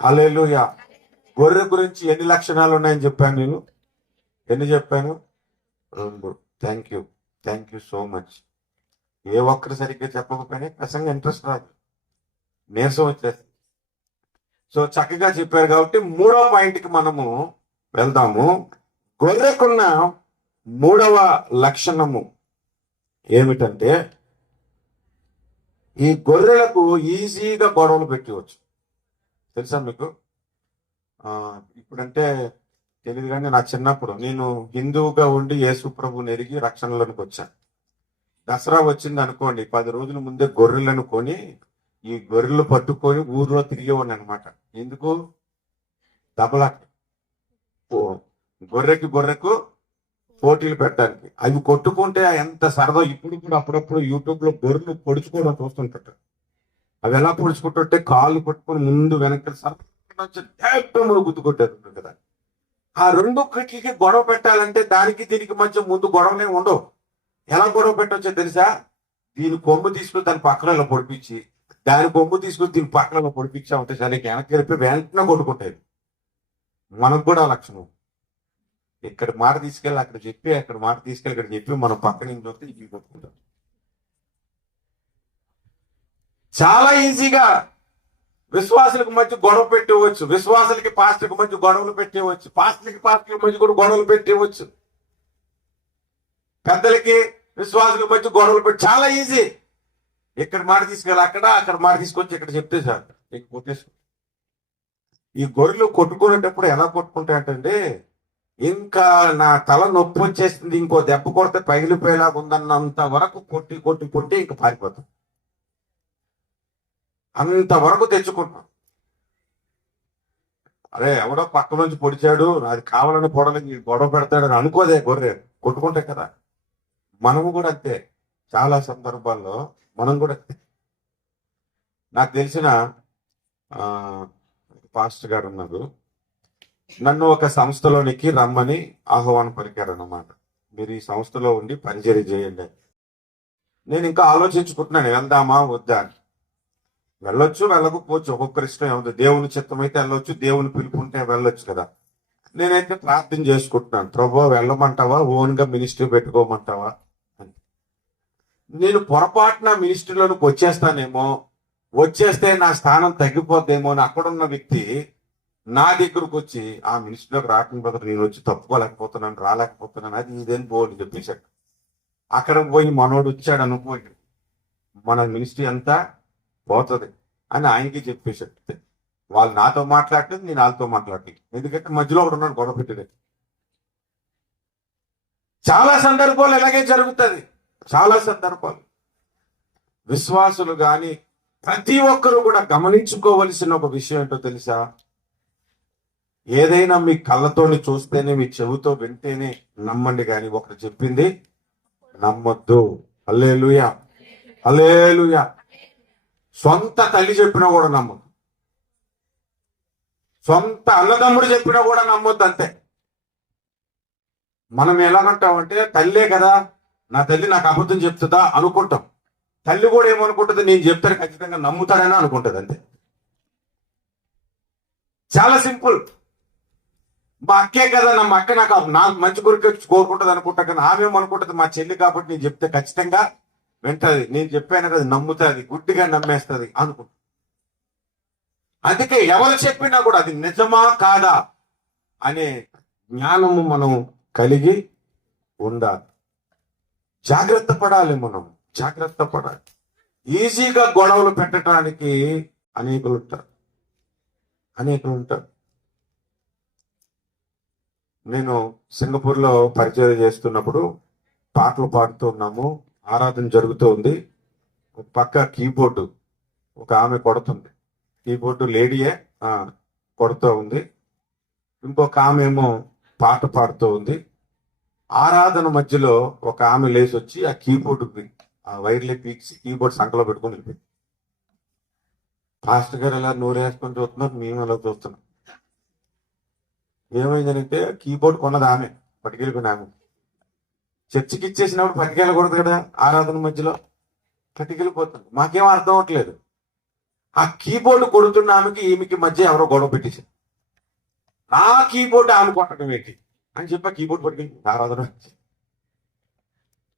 హల్లెలూయా. గొర్రె గురించి ఎన్ని లక్షణాలు ఉన్నాయని చెప్పాను నేను? ఎన్ని చెప్పాను? 2. Thank you so much. ఏ ఒక్కరు సరిగ్గా చెప్పకపోయినా ప్రసంగం ఇంట్రెస్ట్ రాదు, నీరసం వచ్చేస్తుంది. సో చక్కగా చెప్పారు కాబట్టి 3వ పాయింట్కి మనము వెళ్దాము. గొర్రెకున్న 3వ లక్షణము ఏమిటంటే, ఈ గొర్రెలకు ఈజీగా గొడవలు పెట్టవచ్చు. తెలుసా మీకు? ఇప్పుడంటే తెలియదు, కానీ నా చిన్నప్పుడు నేను హిందువుగా ఉండి యేసు ప్రభువుని ఎరిగి రక్షణలోనికి వచ్చాను. దసరా వచ్చింది అనుకోండి, 10 రోజుల ముందే గొర్రెలను కొని ఈ గొర్రెలు పట్టుకొని ఊర్లో తిరిగేవాడిని అనమాట. ఎందుకు? దబలాట. గొర్రెకు పోటీలు పెట్టడానికి. అవి కొట్టుకుంటే ఎంత సరదా. ఇప్పుడు కూడా అప్పుడప్పుడు యూట్యూబ్ లో గొర్రెలు పొడుచుకోవడం చూస్తుంటారు. అవి ఎలా పొడుచుకుంటుంటే కాళ్ళు పట్టుకొని ముందు వెనక్కి సరదా గుద్దుకొట్టేది కదా. ఆ రెండు కట్లకి గొడవ పెట్టాలంటే దానికి దీనికి మధ్య ముందు గొడవలే ఉండవు. ఎలా గొడవ పెట్టవచ్చో తెలుసా? దీని కొమ్ము తీసుకుని దాని పక్కన పొడిపించి, దాని కొమ్ము తీసుకుని దీని పక్కన పొడిపించామంటే సరే వెనక్కి వెళ్ళి వెంటనే కొట్టుకుంటాయి. మనకు కూడా లక్షణం. ఇక్కడ మాట తీసుకెళ్ళి అక్కడ చెప్పి, అక్కడ మాట తీసుకెళ్ళి ఇక్కడ చెప్పి మనం పక్కన నుంచి వస్తే ఇవి కొట్టుకుంటాం. చాలా ఈజీగా విశ్వాసులకు మధ్య గొడవ పెట్టవచ్చు, విశ్వాసులకి పాస్టర్కి మధ్య గొడవలు పెట్టేవచ్చు, పాస్టర్కి మధ్య కూడా గొడవలు పెట్టేవచ్చు, పెద్దలకి విశ్వాసుల మధ్య గొడవలు పెట్టి చాలా ఈజీ. ఇక్కడ మాట తీసుకెళ్ళి అక్కడ మాట తీసుకొచ్చి ఇక్కడ చెప్తే సార్ ఇంక కొట్టేసుకో. ఈ గొర్రెలు కొట్టుకునేటప్పుడు ఎలా కొట్టుకుంటాయంటే, ఇంకా నా తల నొప్పి వచ్చేస్తుంది, ఇంకో దెబ్బ కొడితే పగిలిపోయేలాగా ఉందన్నంత వరకు కొట్టి కొట్టి కొట్టి ఇంకా పారిపోతాం. అంతవరకు తెచ్చుకుంటాం. అరే ఎవడో పక్క నుంచి పొడిచాడు, అది కావాలని పొడలని గొడవ పెడతాడని అనుకోదే గొర్రె, కొట్టుకుంటే కదా. మనము కూడా అంతే. చాలా సందర్భాల్లో మనం కూడా అంతే. నాకు తెలిసిన పాస్టర్ గారు ఉన్నారు, నన్ను ఒక సంస్థలోనికి రమ్మని ఆహ్వానం పలికారు అన్నమాట. మీరు ఈ సంస్థలో ఉండి పనిచేరి చేయండి. నేను ఇంకా ఆలోచించుకుంటున్నాను వెళ్దామా వద్దా అని. వెళ్ళొచ్చు వెళ్ళకపోవచ్చు, ఒక్కొక్కరి ఇష్టం ఏముంది. దేవుని చిత్తం అయితే వెళ్ళొచ్చు, దేవుని పిలుపుంటే వెళ్ళొచ్చు కదా. నేనైతే ప్రార్థన చేసుకుంటున్నాను, ప్రభువా వెళ్ళమంటావా, ఓన్గా మినిస్ట్రీ పెట్టుకోమంటావా అని. నేను పొరపాటున మినిస్ట్రీలోనికి వచ్చేస్తానేమో, వచ్చేస్తే నా స్థానం తగ్గిపోద్దేమో అని అక్కడున్న వ్యక్తి నా దగ్గరకు వచ్చి, ఆ మినిస్ట్రీలోకి రావడం బదులు నేను వచ్చి తప్పుకోలేకపోతున్నాను, రాలేకపోతున్నాను, అది ఇదేం బోర్డు చెప్పేశాడు. అక్కడ పోయి మనోడు వచ్చాడు అనుకోండి, మన మినిస్ట్రీ అంతా పోతుంది అని ఆయనకి చెప్పేశాడు. వాళ్ళు నాతో మాట్లాడలేదు, నేను వాళ్ళతో మాట్లాడలేదు. ఎందుకంటే మధ్యలో ఒకటి ఉన్నాడు గొడవ పెట్టేది. చాలా సందర్భాలు ఇలాగే జరుగుతుంది. చాలా సందర్భాలు విశ్వాసులు కానీ ప్రతి ఒక్కరూ కూడా గమనించుకోవలసిన ఒక విషయం ఏంటో తెలుసా? ఏదైనా మీ కళ్ళతోని చూస్తేనే, మీ చెవితో వింటేనే నమ్మండి, కానీ ఒకరు చెప్పింది నమ్మొద్దు. హల్లెలూయా, హల్లెలూయా. సొంత తల్లి చెప్పినా కూడా నమ్మొద్దు, సొంత అన్నదమ్ముడు చెప్పినా కూడా నమ్మొద్దు. అంతే. మనం ఎలాగంటామంటే, తల్లే కదా, నా తల్లి నాకు అబద్ధం చెప్తుందా అనుకుంటాం. తల్లి కూడా ఏమనుకుంటుంది, నేను చెప్తాను ఖచ్చితంగా నమ్ముతాడని అనుకుంటుంది. అంతే. చాలా సింపుల్. మా అక్కే కదా, మా అక్క నాకు మంచి గురికి కోరుకుంటుంది అనుకుంటా, కానీ ఆమెమనుకుంటుంది, మా చెల్లి కాబట్టి నేను చెప్తే ఖచ్చితంగా వింటది, నేను చెప్పాను కదా నమ్ముతుంది, గుడ్డిగా నమ్మేస్తుంది అనుకుంటా. అందుకే ఎవరు చెప్పినా కూడా అది నిజమా కాదా అనే జ్ఞానము మనం కలిగి ఉండాలి. జాగ్రత్త పడాలి, మనం జాగ్రత్త పడాలి. ఈజీగా గొడవలు పెట్టడానికి అనేకులు ఉంటారు. నేను సింగపూర్లో పరిచయం చేస్తున్నప్పుడు పాటలు పాడుతూ ఉన్నాము, ఆరాధన జరుగుతూ ఉంది. ఒక పక్క కీబోర్డు ఒక ఆమె కొడుతుంది, కీబోర్డు లేడీయే కొడుతూ ఉంది. ఇంకొక ఆమె ఏమో పాట పాడుతూ ఉంది. ఆరాధన మధ్యలో ఒక ఆమె లేచి వచ్చి ఆ కీబోర్డు ఆ వైర్లే పీక్సి కీబోర్డ్ సంకలో పెట్టుకుని వెళ్ళిపోయింది. పాస్టర్ గారు ఎలా నోరేసుకొని చూస్తున్నారు, మేము ఎలా చూస్తున్నాం. ఏమైందంటే కీబోర్డ్ కొన్నది ఆమె, పట్టుకెళ్ళిపోయిన ఆమె. చర్చికి ఇచ్చేసినప్పుడు పట్టుకెళ్ళకూడదు కదా, ఆరాధన మధ్యలో పట్టుకెళ్ళిపోతుంది. మాకేం అర్థం అవట్లేదు. ఆ కీబోర్డు కొడుతున్న ఆమెకి ఈమెకి మధ్య ఎవరో గొడవ పెట్టేశారు. నా కీబోర్డు ఆమె కొట్టడం ఏంటి అని చెప్పి ఆ కీబోర్డ్ పట్టుకెళ్ళి ఆరాధన.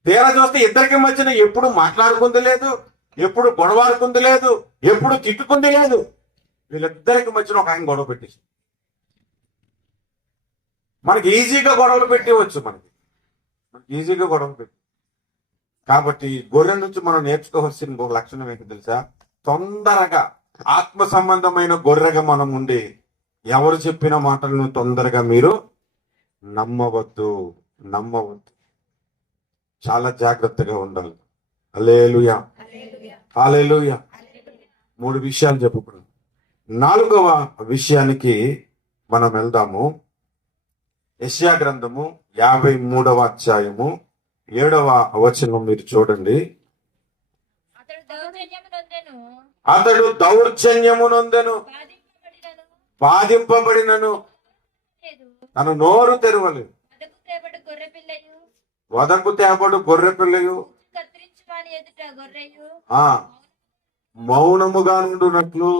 తీరా చూస్తే ఇద్దరికి మధ్యన ఎప్పుడు మాట్లాడుకుంది లేదు, ఎప్పుడు గొడవాడుకుంది లేదు, ఎప్పుడు తిట్టుకుంది లేదు. వీళ్ళిద్దరికి మధ్యన ఒక ఆయన గొడవ పెట్టేసి, మనకి ఈజీగా గొడవలు పెట్టేవచ్చు. మనకి ఈజీగా గొడవలు పెట్టి. కాబట్టి గొర్రె నుంచి మనం నేర్చుకోవాల్సిన ఒక లక్షణం ఏంటి తెలుసా? తొందరగా ఆత్మ సంబంధమైన గొర్రెగా మనం ఉండి ఎవరు చెప్పిన మాటలను తొందరగా మీరు నమ్మవద్దు. చాలా జాగ్రత్తగా ఉండాలి. హల్లెలూయా, హల్లెలూయా. 3 విషయాలు చెప్పుకున్నాం. 4వ విషయానికి మనం వెళ్దాము. యెషయా గ్రంథము 53వ అధ్యాయము 7వ వచనం మీరు చూడండి. అతడు దౌర్జన్యమునొందెను, బాధింపబడినను తను నోరు తెరవలేదు. వదకు తేబడు గొర్రె పిల్లయు మౌనముగా నుండునట్లు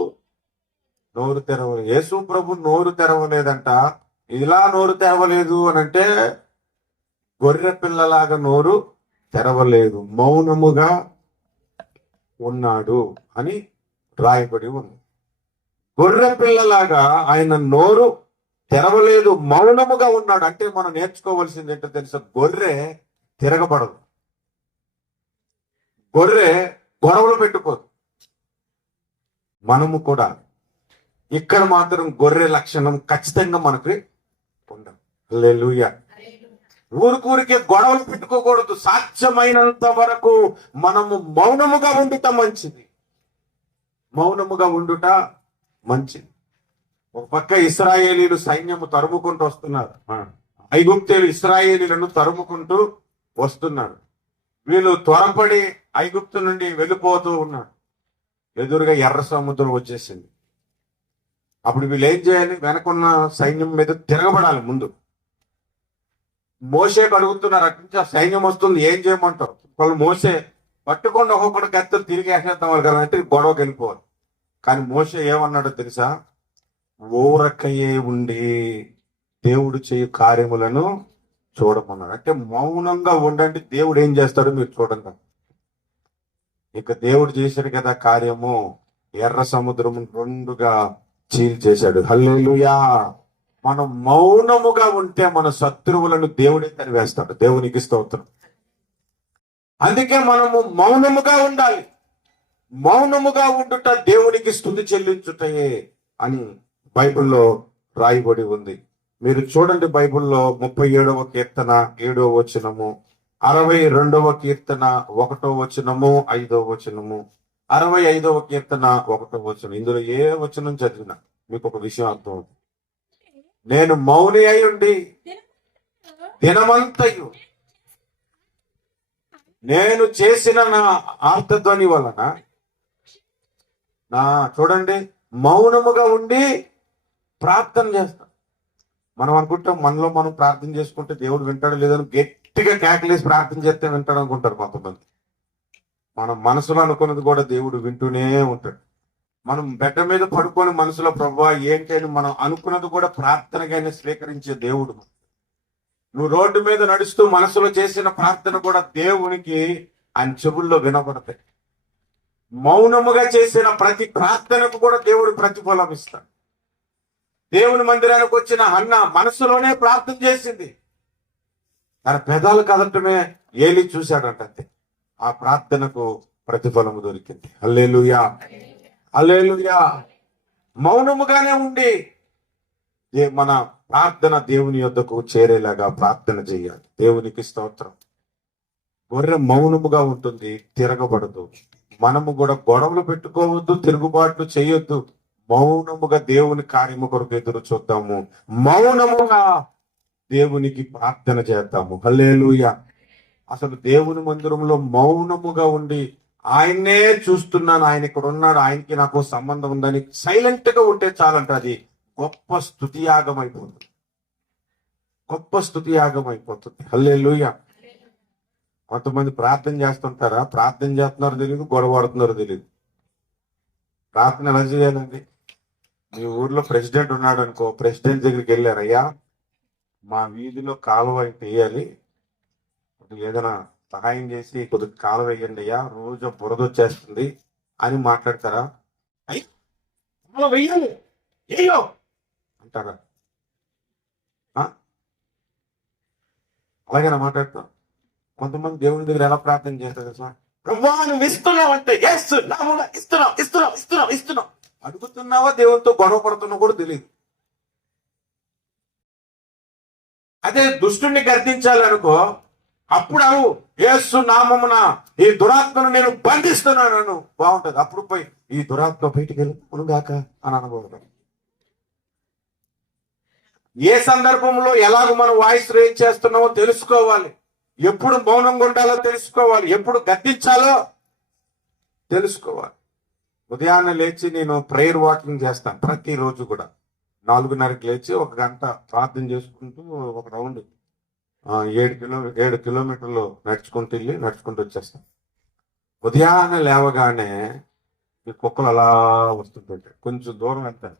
నోరు తెరవలేదు. యేసు ప్రభు నోరు తెరవలేదంట. ఇలా నోరు తెరవలేదు అని అంటే గొర్రె పిల్లలాగా నోరు తెరవలేదు, మౌనముగా ఉన్నాడు అని రాయబడి ఉంది. గొర్రె పిల్లలాగా ఆయన నోరు తెరవలేదు, మౌనముగా ఉన్నాడు. అంటే మనం నేర్చుకోవాల్సింది ఏంటో తెలుసా? గొర్రె తిరగబడదు, గొర్రె గొడవలు పెట్టుకోదు. మనము కూడా ఇక్కడ మాత్రం గొర్రె లక్షణం ఖచ్చితంగా మనకి ఉండదు. హల్లెలూయా. ఊరికే గొడవలు పెట్టుకోకూడదు. సాధ్యమైనంత వరకు మనము మౌనముగా ఉండుట మంచిది. మౌనముగా ఉండుట మంచిది. ఒక పక్క ఇశ్రాయేలీలు సైన్యము తరుముకుంటూ వస్తున్నారు. ఐగుప్తీయులు ఇశ్రాయేలీలను తరుముకుంటూ వస్తున్నారు. వీళ్ళు త్వరపడి ఐగుప్తు నుండి వెళ్ళిపోతూ ఉన్నారు. ఎదురుగా ఎర్ర సముద్రం వచ్చేసింది. అప్పుడు వీళ్ళు ఏం చేయాలి? వెనకున్న సైన్యం మీద తిరగబడాలి. ముందు మోషేకు అడుగుతున్నారు, అటు నుంచి ఆ సైన్యం వస్తుంది, ఏం చేయమంటారు? వాళ్ళు మోసే పట్టుకుండా ఒక్కొక్కటి కత్తులు తిరిగి వేసేద్దాం వాళ్ళు కదా అంటే గొడవకి వెళ్ళిపోవాలి. కానీ మోషే ఏమన్నాడో తెలుసా? ఊరకయే ఉండి దేవుడు చేయు కార్యములను చూడమన్నాడు. అంటే మౌనంగా ఉండండి, దేవుడు ఏం చేస్తాడో మీరు చూడండి. ఇక దేవుడు చేశాడు కదా కార్యము, ఎర్ర సముద్రం రెండుగా చీల్చేశాడు. హల్లెలూయా. మనం మౌనముగా ఉంటే మన శత్రువులను దేవుడే తరివేస్తాడు. దేవునికి స్తోత్రం. అందుకే మనము మౌనముగా ఉండాలి. మౌనముగా ఉండుట దేవునికి స్తుతి చెల్లించుటయే అని బైబిల్లో రాయబడి ఉంది. మీరు చూడండి, బైబిల్లో 37వ కీర్తన 7వ వచనము, 62వ కీర్తన 1వ వచనము 5వ వచనము, 65వ కీర్తన 1వ వచనం. ఇందులో ఏ వచనం చదివినా మీకు ఒక విషయం అర్థం అవుతుంది. నేను మౌని అయి ఉండి దినమంతయు నేను చేసిన నా ఆర్తధ్వని వలన చూడండి, మౌనముగా ఉండి ప్రార్థన చేస్తాం. మనం అనుకుంటాం మనలో మనం ప్రార్థన చేసుకుంటే దేవుడు వింటాడు లేదని గట్టిగా కేకలేసి ప్రార్థన చేస్తే వింటాడు అనుకుంటారు కొంతమంది. మనం మనసులో అనుకున్నది కూడా దేవుడు వింటూనే ఉంటాడు. మనం బెడ్డ మీద పడుకొని మనసులో ప్రభువా ఏంటని మనం అనుకున్నది కూడా ప్రార్థనగానే స్వీకరించే దేవుడు. నువ్వు రోడ్డు మీద నడుస్తూ మనసులో చేసిన ప్రార్థన కూడా దేవునికి ఆయన చెవుల్లో వినపడతాయి. మౌనముగా చేసిన ప్రతి ప్రార్థనకు కూడా దేవుడు ప్రతిఫలం ఇస్తాడు. దేవుని మందిరానికి వచ్చిన హన్న మనసులోనే ప్రార్థన చేసింది. తన పెదాలు కదటమే ఏలి చూశాడంట. అంతే, ఆ ప్రార్థనకు ప్రతిఫలము దొరికింది. హల్లెలూయా, హల్లెలూయా. మౌనముగానే ఉండి మన ప్రార్థన దేవుని యొద్దకు చేరేలాగా ప్రార్థన చేయాలి. దేవునికి స్తోత్రం. గొర్రె మౌనముగా ఉంటుంది, తిరగబడదు. మనము కూడా గొడవలు పెట్టుకోవద్దు, తిరుగుబాట్లు చేయొద్దు. మౌనముగా దేవుని కార్యము కొరకు ఎదురు చూద్దాము. మౌనముగా దేవునికి ప్రార్థన చేద్దాము. హల్లెలూయా. అసలు దేవుని మందిరంలో మౌనముగా ఉండి ఆయన్నే చూస్తున్నాను, ఆయన ఇక్కడ ఉన్నాడు, ఆయనకి నాకు సంబంధం ఉందని సైలెంట్ గా ఉంటే చాలంట. అది గొప్ప స్తుతియాగం అయిపోతుంది. గొప్ప స్తుతియాగం అయిపోతుంది. హల్లెలూయా. కొంతమంది ప్రార్థన చేస్తుంటారా? ప్రార్థన చేస్తున్నారో తెలియదు, గొడవడుతున్నారో తెలియదు. ప్రార్థన ఎలా చేయాలండి? మీ ఊర్లో ప్రెసిడెంట్ ఉన్నాడు అనుకో, ప్రెసిడెంట్ దగ్గరికి వెళ్ళారు, అయ్యా మా వీధిలో కాలువ వేయాలి, ఏదైనా సహాయం చేసి కొద్దిగా కాలువ వేయండి అయ్యా, రోజు బురద వచ్చేస్తుంది అని మాట్లాడతారా? అయ్యా వెయ్యాలి ఏయో అంటారా? అలాగే మాట్లాడతాం. కొంతమంది దేవుని దగ్గర ఎలా ప్రార్థన చేస్తారు సార్? ప్రభువా నువ్వు ఇస్తున్నావు అంటే ఇస్తున్నావు ఇస్తున్నావు ఇస్తున్నావు ఇస్తున్నావు అడుగుతున్నావా? దేవునితో గొడవ పడుతున్నావు కూడా తెలియదు. అదే దుష్టుని గర్దించాలనుకో, అప్పుడు యేసు నామమున ఈ దురాత్మను నేను బంధిస్తున్నాను బాగుంటది. అప్పుడు పోయి ఈ దురాత్మ బయటికి వెళ్ళిపోనుగాక అని అనకూడదు. ఏ సందర్భంలో ఎలాగ మనం వాయిస్ రేజ్ చేస్తున్నామో తెలుసుకోవాలి. ఎప్పుడు మౌనంగా ఉండాలో తెలుసుకోవాలి. ఎప్పుడు గద్దించాలో తెలుసుకోవాలి. ఉదయాన్నే లేచి నేను ప్రేయర్ వాకింగ్ చేస్తాను ప్రతిరోజు కూడా. 4:30కి లేచి 1 గంట ప్రార్థన చేసుకుంటూ ఒక రౌండ్ 7 కిలోమీటర్లు నడుచుకుంటూ వెళ్ళి నడుచుకుంటూ వచ్చేస్తాను. ఉదయాన్నే లేవగానే ఈ కుక్కలు అలా వస్తుంటాయి. కొంచెం దూరం వెళ్తాను,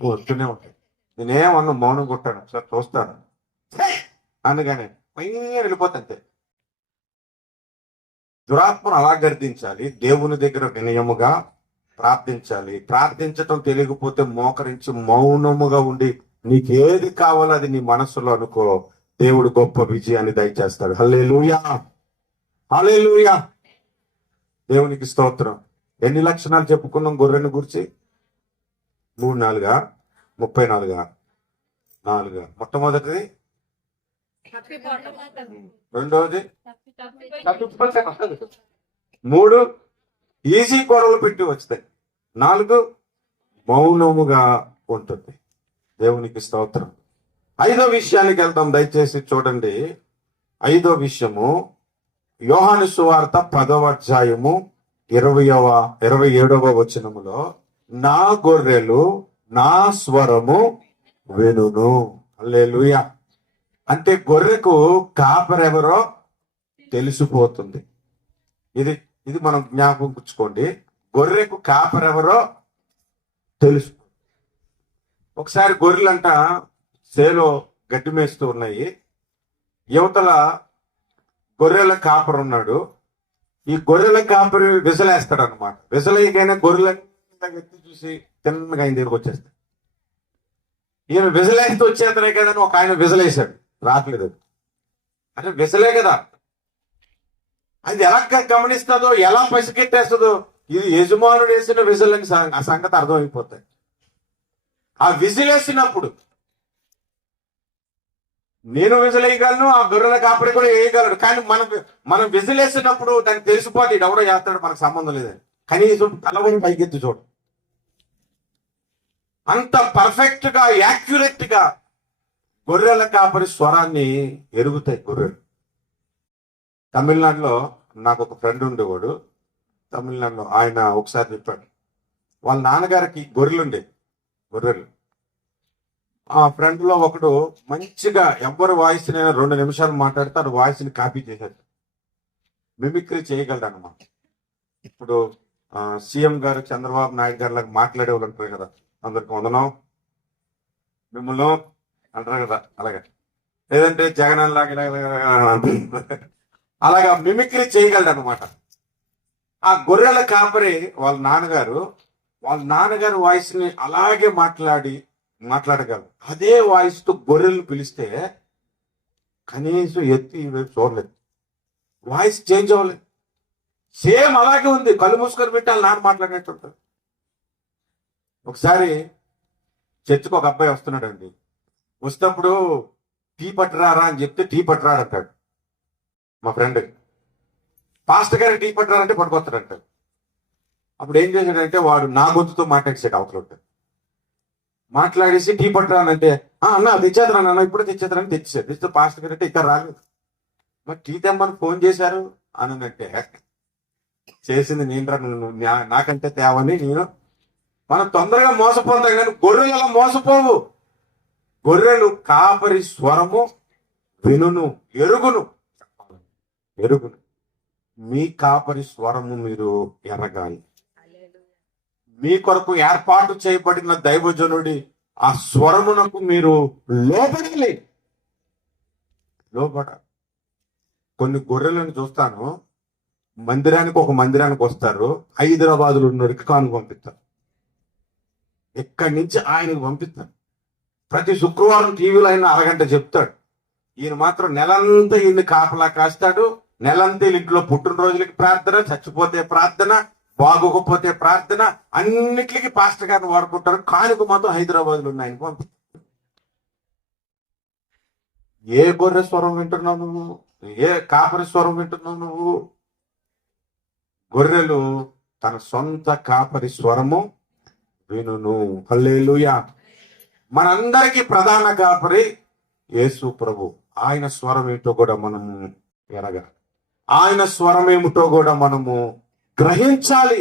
వస్తూనే ఉంటాయి. నేనేమన్నా మౌనం కొట్టాను, ఒకసారి చూస్తాను అనగానే పైన వెళ్ళిపోతాంతే. దురాత్మను అలా గర్దించాలి. దేవుని దగ్గర వినయముగా ప్రార్థించాలి. ప్రార్థించటం తెలియకపోతే మోకరించి మౌనముగా ఉండి నీకేది కావాలో అది నీ మనస్సులో అనుకో. దేవుడు గొప్ప విజయాన్ని దయచేస్తాడు. హల్లెలూయా, హల్లెలూయా. దేవునికి స్తోత్రం. ఎన్ని లక్షణాలు చెప్పుకున్నాం గొర్రెను గురించి? 3, 4, 34. 4. మొట్టమొదటిది, రెండవది 3 ఈజీ గొడవలు పెట్టి వస్తాయి. 4 మౌనముగా ఉంటుంది. దేవునికి స్తోత్రం. 5వ విషయానికి వెళ్తాం, దయచేసి చూడండి. 5వ విషయము యోహాను సువార్త 10వ అధ్యాయము 27వ వచనములో, నా గొర్రెలు నా స్వరము వినును. హల్లెలూయా. అంటే గొర్రెకు కాపరెవరో తెలిసిపోతుంది. ఇది మనం జ్ఞాపకం పుచ్చుకోండి. గొర్రెకు కాపరెవరో తెలుసు. ఒకసారి గొర్రెలంట సేలో గడ్డి మేస్తూ ఉన్నాయి. యువతల గొర్రెల కాపరు ఉన్నాడు. ఈ గొర్రెల కాపరి విసలేస్తాడు అనమాట. విసలేయగానే గొర్రెల ఎత్తి చూసి తిన్నగా ఆయన దగ్గరకు వచ్చేస్తాడు. ఈయన విసలేస్తూ వచ్చేతనే కదా అని ఒక ఆయన విసలేశాడు, రావట్లేదు. అంటే విసలే కదా, అది ఎలా గమనిస్తుందో, ఎలా పసిగెట్టేస్తుందో, ఇది యజమానుడు వేసిన విజిల్ అని ఆ సంగతి అర్థమైపోతాయి. ఆ విజిలేసినప్పుడు నేను విజిలేయగలను, ఆ గొర్రెల కాపరి కూడా వేయగలడు. కానీ మనం విజిలేసినప్పుడు దానికి తెలిసిపోతే ఇది ఎవడో చేస్తాడు, మనకు సంబంధం లేదని. కనీసం తలవని పైకెత్తి చూడు. అంత పర్ఫెక్ట్ గా, యాక్యురేట్ గా గొర్రెల కాపరి స్వరాన్ని ఎరుగుతాయి గొర్రెలు. తమిళనాడులో నాకు ఒక ఫ్రెండ్ ఉండేవాడు. తమిళనాడులో ఆయన ఒకసారి చెప్పాడు, వాళ్ళ నాన్నగారికి గొర్రెలు. ఆ ఫ్రెండ్ లో ఒకడు మంచిగా ఎవరి వాయిస్ నైనా 2 నిమిషాలు మాట్లాడితే ఆ వాయిస్ ని కాపీ చేశాడు. మిమిక్రీ చేయగలడు అనమాట. ఇప్పుడు సీఎం గారు, చంద్రబాబు నాయుడు గారు లాగా మాట్లాడే వాళ్ళు అంటారు కదా, అందరికి వందనం మిమ్మల్ని అంటారు కదా, అలాగే. లేదంటే జగన్ లాగా అలాగా మిమిక్రీ చేయగలడు అనమాట. ఆ గొర్రెల కాపరి వాళ్ళ నాన్నగారు వాయిస్ ని అలాగే మాట్లాడగలరు. అదే వాయిస్ తో గొర్రెలు పిలిస్తే కనీసం ఎత్తి వైపు చూడలేదు, వాయిస్ చేంజ్ అవ్వలేదు, సేమ్ అలాగే ఉంది. కళ్ళు మూసుకొని పెట్టాలి, నాన్న మాట్లాడినట్టు. ఒకసారి చర్చికి ఒక అబ్బాయి వస్తున్నాడండి. వస్తున్నప్పుడు టీ పట్టురారా అని చెప్తే టీ పట్టురాడంటాడు మా ఫ్రెండ్. పాస్టర్ గారికి టీ పట్టురారంటే పట్టుకొస్తాడంటాడు. అప్పుడు ఏం చేశాడంటే వాడు నా గొంతుతో మాట్లాడేసాడు అవతల. మాట్లాడేసి టీ పట్టురానంటే అన్న తెచ్చేద్దరా నాన్న, ఇప్పుడు తెచ్చేద్దరని తెచ్చాడు. తెచ్చితే పాస్టర్ గారు అంటే ఇక్కడ రాలేదు. మరి టీ తెమ్మని ఫోన్ చేశారు అనంటే చేసింది నేనురా, నాకంటే తేవని నేను. మనం తొందరగా మోసపోతాం, కానీ గొర్రెలు అలా మోసపోవు. గొర్రెలు కాపరి స్వరము వినును, ఎరుగును. మీ కాపరి స్వరము మీరు ఎరగాలి. మీ కొరకు ఏర్పాటు చేయబడిన దైవజనుడి ఆ స్వరమునకు మీరు లోబడాలి. కొన్ని గొర్రెలను చూస్తాను, ఒక మందిరానికి వస్తారు, హైదరాబాద్లో ఉన్నోరికి కానుక పంపిస్తారు. ఇక్కడి నుంచి ఆయనకు పంపిస్తారు. ప్రతి శుక్రవారం టీవీలో ఆయన అరగంట చెప్తాడు. ఈయన మాత్రం నెలంతా ఈయన్ని కాపలా కాస్తాడు. నెలంతా ఇంట్లో పుట్టినరోజులకి ప్రార్థన, చచ్చిపోతే ప్రార్థన, బాగోకపోతే ప్రార్థన, అన్నిటికీ పాస్టర్ గారిని వాడుకుంటారు. కానుక మాత్రం హైదరాబాద్లో ఉన్న ఆయనకు పంపిస్తారు. ఏ గొర్రె స్వరం వింటున్నావు నువ్వు? ఏ కాపరి స్వరం వింటున్నావు నువ్వు? గొర్రెలు తన సొంత కాపరి స్వరము వినును. హల్లెలూయా. మనందరికీ ప్రధాన కాపరి యేసు ప్రభు. ఆయన స్వరం ఏమిటో కూడా మనము ఎరగాలి. ఆయన స్వరం ఏమిటో కూడా మనము గ్రహించాలి.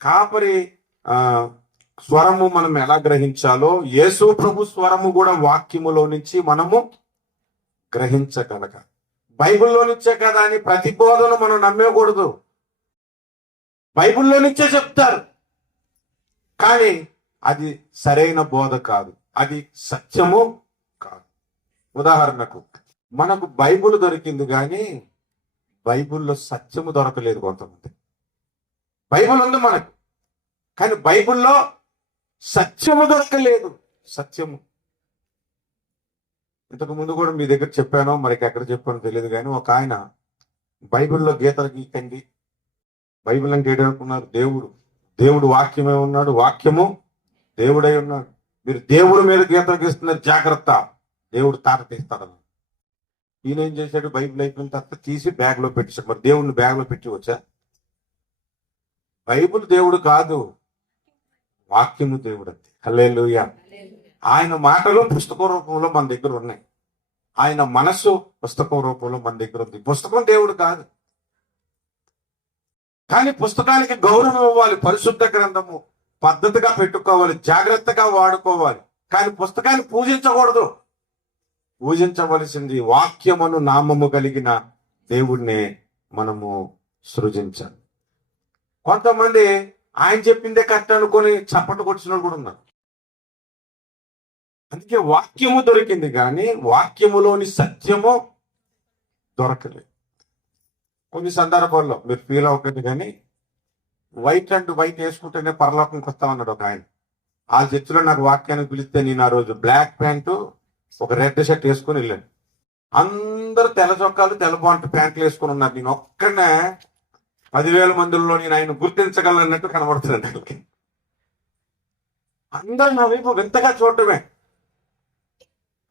కాపరి స్వరము మనం ఎలా గ్రహించాలో యేసు ప్రభు స్వరము కూడా వాక్యములో నుంచి మనము గ్రహించగలగాలి. బైబిల్లో నుంచే కదా అని ప్రతి బోధను మనం నమ్మకూడదు. బైబిల్లో నుంచే చెప్తారు, కానీ అది సరైన బోధ కాదు, అది సత్యము కాదు. ఉదాహరణకు మనకు బైబిల్ దొరికింది, కానీ బైబిల్లో సత్యము దొరకలేదు. కొంతమంది బైబిల్ ఉంది మనకు, కానీ బైబిల్లో సత్యము దొరకలేదు. సత్యము ఇంతకు ముందు కూడా మీ దగ్గర చెప్పానో మరి ఎక్కడ చెప్పానో తెలియదు, కానీ ఒక ఆయన బైబిల్లో గీతలు గీకండి. బైబిల్ అంటే ఏమనుకున్నారు? దేవుడు వాక్యమే ఉన్నాడు, వాక్యము దేవుడై ఉన్నాడు. మీరు దేవుడి మీద గీతలు గీస్తున్నారు, జాగ్రత్త, దేవుడు తాట తీస్తాడు. ఈయన ఏం చేశాడు? బైబిల్ అయిపోయిన తర్వాత తీసి బ్యాగ్లో పెట్టేశాడు. మరి దేవుడిని బ్యాగ్లో పెట్టి వచ్చా? బైబిల్ దేవుడు కాదు, వాక్యము దేవుడు. అంతే. హల్లెలూయా. ఆయన మాటలు పుస్తక రూపంలో మన దగ్గర ఉన్నాయి, ఆయన మనస్సు పుస్తకం రూపంలో మన దగ్గర ఉంది. పుస్తకం దేవుడు కాదు, కానీ పుస్తకానికి గౌరవం ఇవ్వాలి. పరిశుద్ధ గ్రంథము పద్ధతిగా పెట్టుకోవాలి, జాగ్రత్తగా వాడుకోవాలి. కానీ పుస్తకాన్ని పూజించకూడదు. పూజించవలసింది వాక్యమును నామము కలిగిన దేవుడిని మనము సృజించాలి. కొంతమంది ఆయన చెప్పిందే కరెక్ట్ అనుకొని చప్పట్లు కొట్టిన కూడా ఉన్నారు. అందుకే వాక్యము దొరికింది, కానీ వాక్యములోని సత్యము దొరకలేదు. కొన్ని సందర్భాల్లో మీరు ఫీల్ అవ్వకండి, కానీ వైట్ అండ్ వైట్ వేసుకుంటేనే పరలోకంకి వస్తామన్నాడు ఒక ఆయన. ఆ చర్చిలో నాకు వాక్యానికి పిలిస్తే నేను ఆ రోజు బ్లాక్ ప్యాంటు ఒక రెడ్ షర్ట్ వేసుకుని వెళ్ళాను. అందరూ తెల్ల చొక్కాలు తెల్ల ప్యాంట్లు వేసుకుని ఉన్నారు. నేను ఒక్కడనే 10,000 మందిలో నేను ఆయన గుర్తించగలనట్టు కనబడుతున్నాను. వాళ్ళకి అందరూ నా వైపు వింతగా చూడటమే.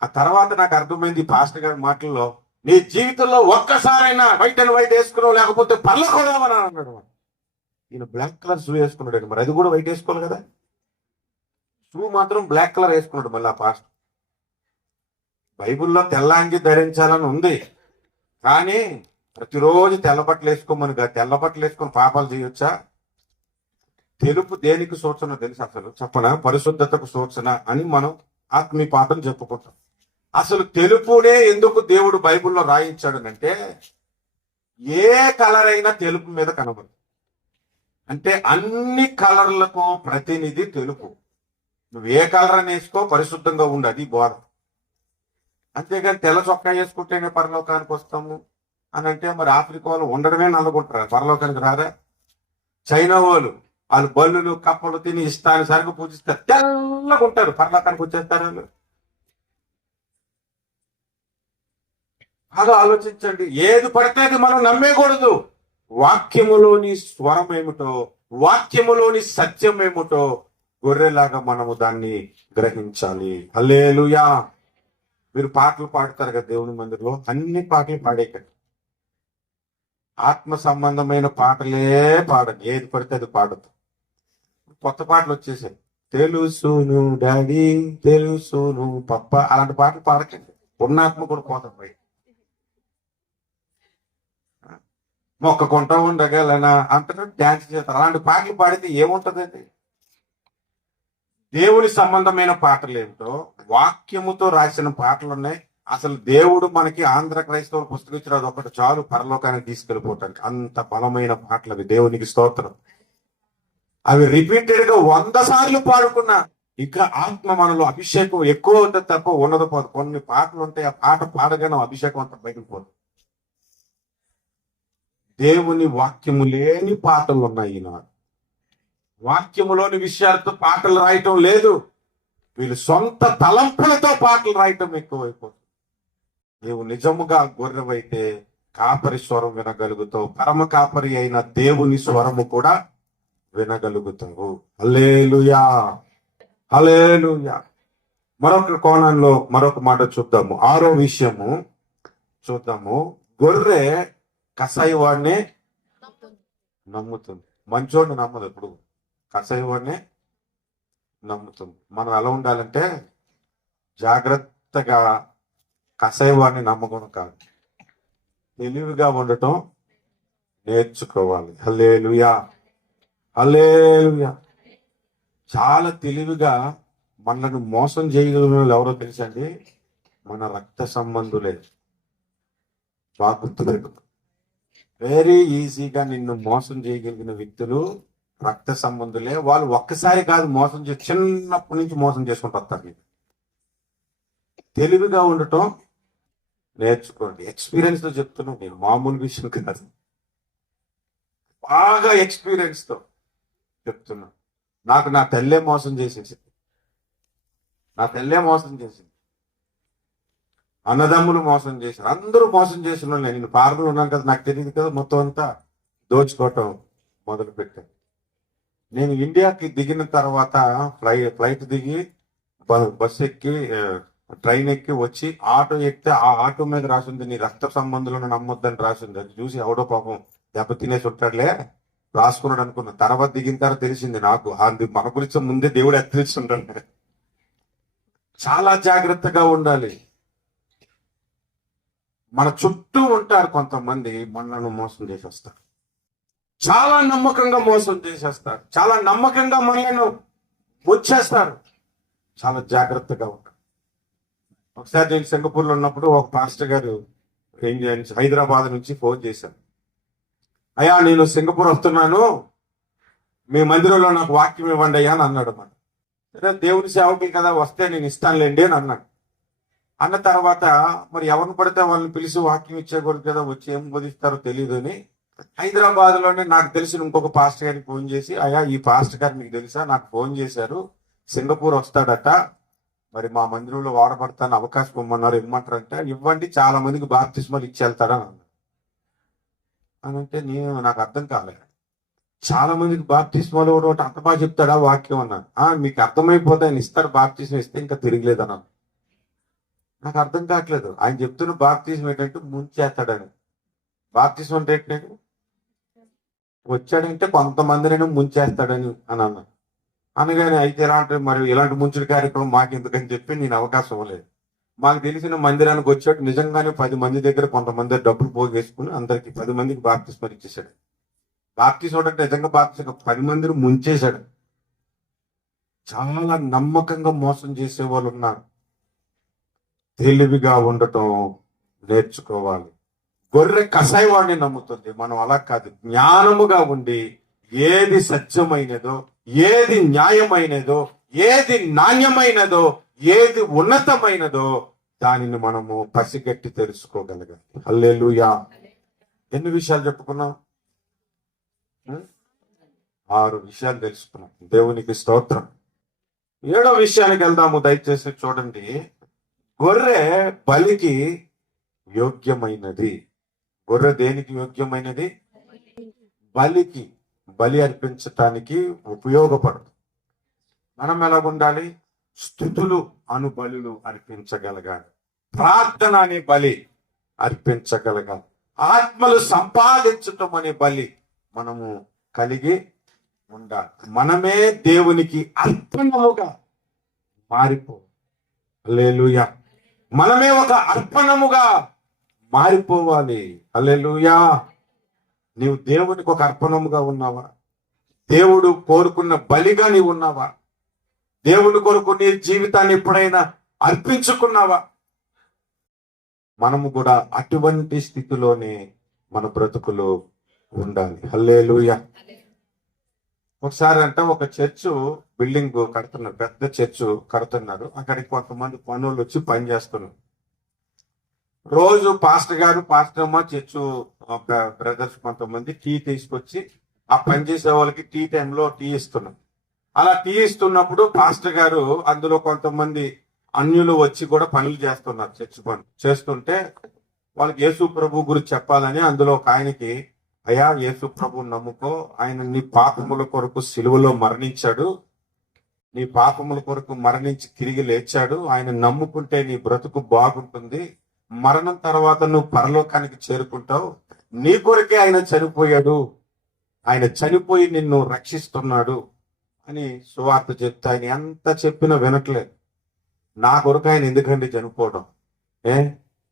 ఆ తర్వాత నాకు అర్థమైంది పాస్టర్ గారి మాటల్లో, నీ జీవితంలో ఒక్కసారైనా వైట్ అండ్ వైట్ వేసుకున్నావు, లేకపోతే పర్లకూడమని అన్నాడు. ఈయన బ్లాక్ కలర్ షూ వేసుకున్నాడు, మరి అది కూడా వైట్ వేసుకోవాలి కదా. షూ మాత్రం బ్లాక్ కలర్ వేసుకున్నాడు. మళ్ళీ ఆ పాస్టర్ బైబిల్లో తెల్ల అంగి ధరించాలని ఉంది, కానీ ప్రతిరోజు తెల్ల బట్టలు వేసుకోమని. తెల్ల బట్టలు వేసుకొని పాపాలు చేయొచ్చా? తెలుపు దేనికి సూచన తెలుసు అసలు చెప్పనా? పరిశుద్ధతకు సూచన అని మనం ఆత్మీయ పాఠం చెప్పుకుంటాం. అసలు తెలుపునే ఎందుకు దేవుడు బైబిల్లో రాయించాడనంటే, ఏ కలర్ అయినా తెలుపు మీద కనబడదు. అంటే అన్ని కలర్లకు ప్రతినిధి తెలుపు. నువ్వు ఏ కలర్ అని వేసుకో, పరిశుద్ధంగా ఉండు, అది బోధ. అంతేగాని తెల్ల చొక్కా వేసుకుంటేనే పరలోకానికి వస్తాము అని అంటే, మరి ఆఫ్రికా వాళ్ళు ఉండడమే నల్లగొంటారు, పరలోకానికి రారా? చైనా వాళ్ళు బల్లులు కప్పలు తిని ఇష్టానుసారిగా పూజిస్తారు, తెల్లగా ఉంటారు, పరలోకానికి వచ్చేస్తారు వాళ్ళు. బాగా ఆలోచించండి. ఏది పడితే అది మనం నమ్మేయకూడదు. వాక్యములోని స్వరం ఏమిటో, వాక్యములోని సత్యం ఏమిటో గొర్రెలాగా మనము దాన్ని గ్రహించాలి. హల్లెలూయా. మీరు పాటలు పాడతారు కదా దేవుని మందిరంలో, అన్ని పాటలు పాడే కదా. ఆత్మ సంబంధమైన పాటలే పాడదు, ఏది పడితే అది పాడదు. కొత్త పాటలు వచ్చేసాయి. తెలుసును డాడీ, తెలుసును పప్ప, అలాంటి పాటలు పాడకండి. పూర్ణాత్మ కూడా పోతుంది బయట. మొక్కకుంటా ఉండగలనా అంటారు, డ్యాన్స్ చేస్తారు. అలాంటి పాటలు పాడితే ఏముంటదండి? దేవుని సంబంధమైన పాటలు ఏమిటో, వాక్యముతో రాసిన పాటలు ఉన్నాయి. అసలు దేవుడు మనకి ఆంధ్ర క్రైస్తవులు పుస్తకం ఇచ్చిన అది ఒకటి చాలు పరలోకానికి తీసుకెళ్ళిపోవటానికి. అంత బలమైన పాటలు అవి. దేవునికి స్తోత్రం. అవి రిపీటెడ్ గా 100 సార్లు పాడుకున్నా ఇంకా ఆత్మ మనలో అభిషేకం ఎక్కువ ఉంటుంది తప్ప ఉన్నది పోదు. కొన్ని పాటలు ఉంటాయి, ఆ పాట పాడగానే అభిషేకం అంతా బయటకు పోదు. దేవుని వాక్యము లేని పాటలు ఉన్నాయి ఈనాడు. వాక్యములోని విషయాలతో పాటలు రాయటం లేదు, వీళ్ళు సొంత తలంపులతో పాటలు రాయటం ఎక్కువైపోతుంది. నీవు నిజముగా గొర్రెవైతే కాపరి స్వరం వినగలుగుతావు, పరమ కాపరి అయిన దేవుని స్వరము కూడా వినగలుగుతావు. హల్లెలూయా, హల్లెలూయా. మరొక కోణంలో మరొక మాట చూద్దాము. 6వ విషయము చూద్దాము. గొర్రె కసాయి వాడినే నమ్ముతుంది, మంచోడిని నమ్మదు. ఎప్పుడు కసాయి వాడినే నమ్ముతుంది. మనం ఎలా ఉండాలంటే జాగ్రత్తగా కషాయవాడిని నమ్మకం కాదు, తెలివిగా ఉండటం నేర్చుకోవాలి. హల్లెలూయా, హల్లెలూయా. చాలా తెలివిగా మనల్ని మోసం చేయగలిగిన వాళ్ళు ఎవరో తెలుసండి? మన రక్త సంబంధులే. బాగా గుర్తుపెట్టు. వెరీ ఈజీగా నిన్ను మోసం చేయగలిగిన వ్యక్తులు రక్త సంబంధులే. వాళ్ళు ఒక్కసారి కాదు మోసం చేసి, చిన్నప్పటి నుంచి మోసం చేసుకుంటూ వస్తారు. తెలివిగా ఉండటం నేర్చుకోండి. ఎక్స్పీరియన్స్ తో చెప్తున్నాను నేను, మామూలు విషయం కాదు, బాగా ఎక్స్పీరియన్స్ తో చెప్తున్నా. నాకు నా తల్లే మోసం చేసేసింది, నా తల్లే మోసం చేసింది, అన్నదమ్ములు మోసం చేశారు, అందరూ మోసం చేసిన వాళ్ళు. నేను పార్కులు ఉన్నాను కదా, నాకు తెలియదు కదా, మొత్తం అంతా దోచుకోవటం మొదలు పెట్టాను. నేను ఇండియాకి దిగిన తర్వాత ఫ్లైట్ దిగి బస్సు ఎక్కి ట్రైన్ ఎక్కి వచ్చి ఆటో ఎక్కితే ఆ ఆటో మీద రాసింది నీ రక్త సంబంధులను నమ్మొద్దని రాసింది. అది చూసి ఎవడో పాపం దెబ్బతినేసి ఉంటాడులే రాసుకున్నాడు అనుకున్నా. తర్వాత దిగిన తర్వాత తెలిసింది నాకు, అది మన గురించి ముందే దేవుడు హెచ్చరిస్తుంటాడు. చాలా జాగ్రత్తగా ఉండాలి. మన చుట్టూ ఉంటారు కొంతమంది మనల్ని మోసం చేసేస్తారు, చాలా నమ్మకంగా మోసం చేసేస్తారు, చాలా నమ్మకంగా మనల్ని వచ్చేస్తారు. చాలా జాగ్రత్తగా ఉంటారు. ఒకసారి నేను సింగపూర్లో ఉన్నప్పుడు ఒక పాస్టర్ గారు హైదరాబాద్ నుంచి ఫోన్ చేశారు. అయ్యా నేను సింగపూర్ వస్తున్నాను, మీ మందిరంలో నాకు వాక్యం ఇవ్వండి అయ్యా అని అన్నాడు. అన్నమాట సరే దేవుని సేవకులు కదా, వస్తే నేను ఇస్తానులేండి అని అన్నాడు. అన్న తర్వాత మరి ఎవరిని పడితే వాళ్ళని పిలిచి వాక్యం ఇచ్చేకూడదు కదా, వచ్చి ఏం బోధిస్తారో తెలియదు అని హైదరాబాద్ లోనే నాకు తెలిసిన ఇంకొక పాస్టర్ గారికి ఫోన్ చేసి, అయ్యా ఈ పాస్టర్ గారు మీకు తెలుసా, నాకు ఫోన్ చేశారు, సింగపూర్ వస్తాడట, మరి మా మందిరంలో వాడబడతాను అవకాశం ఇవ్వమన్నారు, ఇవ్వమంటారు అంటే ఇవ్వండి, చాలా మందికి బాప్తిస్మాలు ఇచ్చి వెళ్తాడని అన్నాడు. అని అంటే నాకు అర్థం కాలేదు. చాలా మందికి బాప్తిస్మాలు ఒకటి అంత బాగా చెప్తాడా వాక్యం అన్నాను. మీకు అర్థమైపోతే ఆయన ఇస్తారు, బాప్తిస్మం ఇస్తే ఇంకా తిరగలేదు అన్నాను. నాకు అర్థం కావట్లేదు. ఆయన చెప్తున్న బాప్తిజం ఏంటంటే ముంచేస్తాడని. బాప్తిజం అంటే ఏంటంటే వచ్చాడంటే కొంతమందిని ముంచేస్తాడని అని అన్నా. అనగానే అయితే ఇలాంటి ముంచుడు కార్యక్రమం మాకెందుకని చెప్పి నేను అవకాశం ఇవ్వలేదు. మాకు తెలిసిన మందిరానికి వచ్చాడు, నిజంగానే 10 మంది దగ్గర కొంతమంది డబ్బులు పోగేసుకుని అందరికి 10 మందికి బాప్తిస్మం ఇచ్చేసాడు. బాప్తిజం అంటే నిజంగా బాప్తిజం 10 మందిని ముంచేశాడు. చాలా నమ్మకంగా మోసం చేసే వాళ్ళు ఉన్నారు. తెలివిగా ఉండటం నేర్చుకోవాలి. గొర్రె కషాయవాడిని నమ్ముతుంది, మనం అలా కాదు. జ్ఞానముగా ఉండి ఏది సత్యమైనదో, ఏది న్యాయమైనదో, ఏది నాణ్యమైనదో, ఏది ఉన్నతమైనదో దానిని మనము పసిగట్టి తెలుసుకోగలగాలి. హల్లెలూయా. ఎన్ని విషయాలు చెప్పుకున్నాం? 6 విషయాలు తెలుసుకున్నాం. దేవునికి స్తోత్రం. 7వ విషయానికి వెళ్దాము, దయచేసి చూడండి. గొర్రె బలికి యోగ్యమైనది. గొర్రె దేనికి యోగ్యమైనది? బలికి, బలి అర్పించటానికి ఉపయోగపడదు. మనం ఎలా ఉండాలి? స్తుతులు అను బలులు అర్పించగలగాలి, ప్రార్థన అనే బలి అర్పించగలగాలి, ఆత్మలు సంపాదించటం అనే బలి మనము కలిగి ఉండాలి. మనమే దేవునికి అర్పణముగా మారిపో. హల్లెలూయా. మనమే ఒక అర్పణముగా మారిపోవాలి. హల్లెలూయా. నీవు దేవునికి ఒక అర్పణముగా ఉన్నావా? దేవుడు కోరుకున్న బలిగా నీవు ఉన్నావా? దేవుని కొరకు నీ జీవితాన్ని ఎప్పుడైనా అర్పించుకున్నావా? మనము కూడా అటువంటి స్థితిలోనే మన బ్రతుకులు ఉండాలి. హల్లెలూయా. ఒకసారి ఒక చర్చ్ బిల్డింగ్ కడుతున్నారు, పెద్ద చర్చ్ కడుతున్నారు. అక్కడికి కొంతమంది పనులు వచ్చి పని చేస్తున్నారు. రోజు పాస్టర్ గారు, పాస్టర్ అమ్మ, చర్చ్ బ్రదర్స్ కొంతమంది టీ తీసుకొచ్చి ఆ పని చేసే వాళ్ళకి టీ టైంలో టీ ఇస్తున్నారు. అలా టీ ఇస్తున్నప్పుడు పాస్టర్ గారు అందులో కొంతమంది అన్యులు వచ్చి కూడా పనులు చేస్తున్నారు. చర్చ్ పనులు చేస్తుంటే వాళ్ళకి యేసు ప్రభు గురించి చెప్పాలని అందులో ఒక ఆయనకి, అయ్యా యేసు ప్రభు నమ్ముకో, ఆయన నీ పాపముల కొరకు సిలువలో మరణించాడు, నీ పాపముల కొరకు మరణించి తిరిగి లేచాడు, ఆయన నమ్ముకుంటే నీ బ్రతుకు బాగుంటుంది, మరణం తర్వాత నువ్వు పరలోకానికి చేరుకుంటావు, నీ కొరకే ఆయన చనిపోయాడు, ఆయన చనిపోయి నిన్ను రక్షిస్తున్నాడు అని సువార్త చెప్తే ఆయన ఎంత చెప్పినా వినట్లేదు. నా కొరకు ఆయన ఎందుకండి చనిపోవడం? ఏ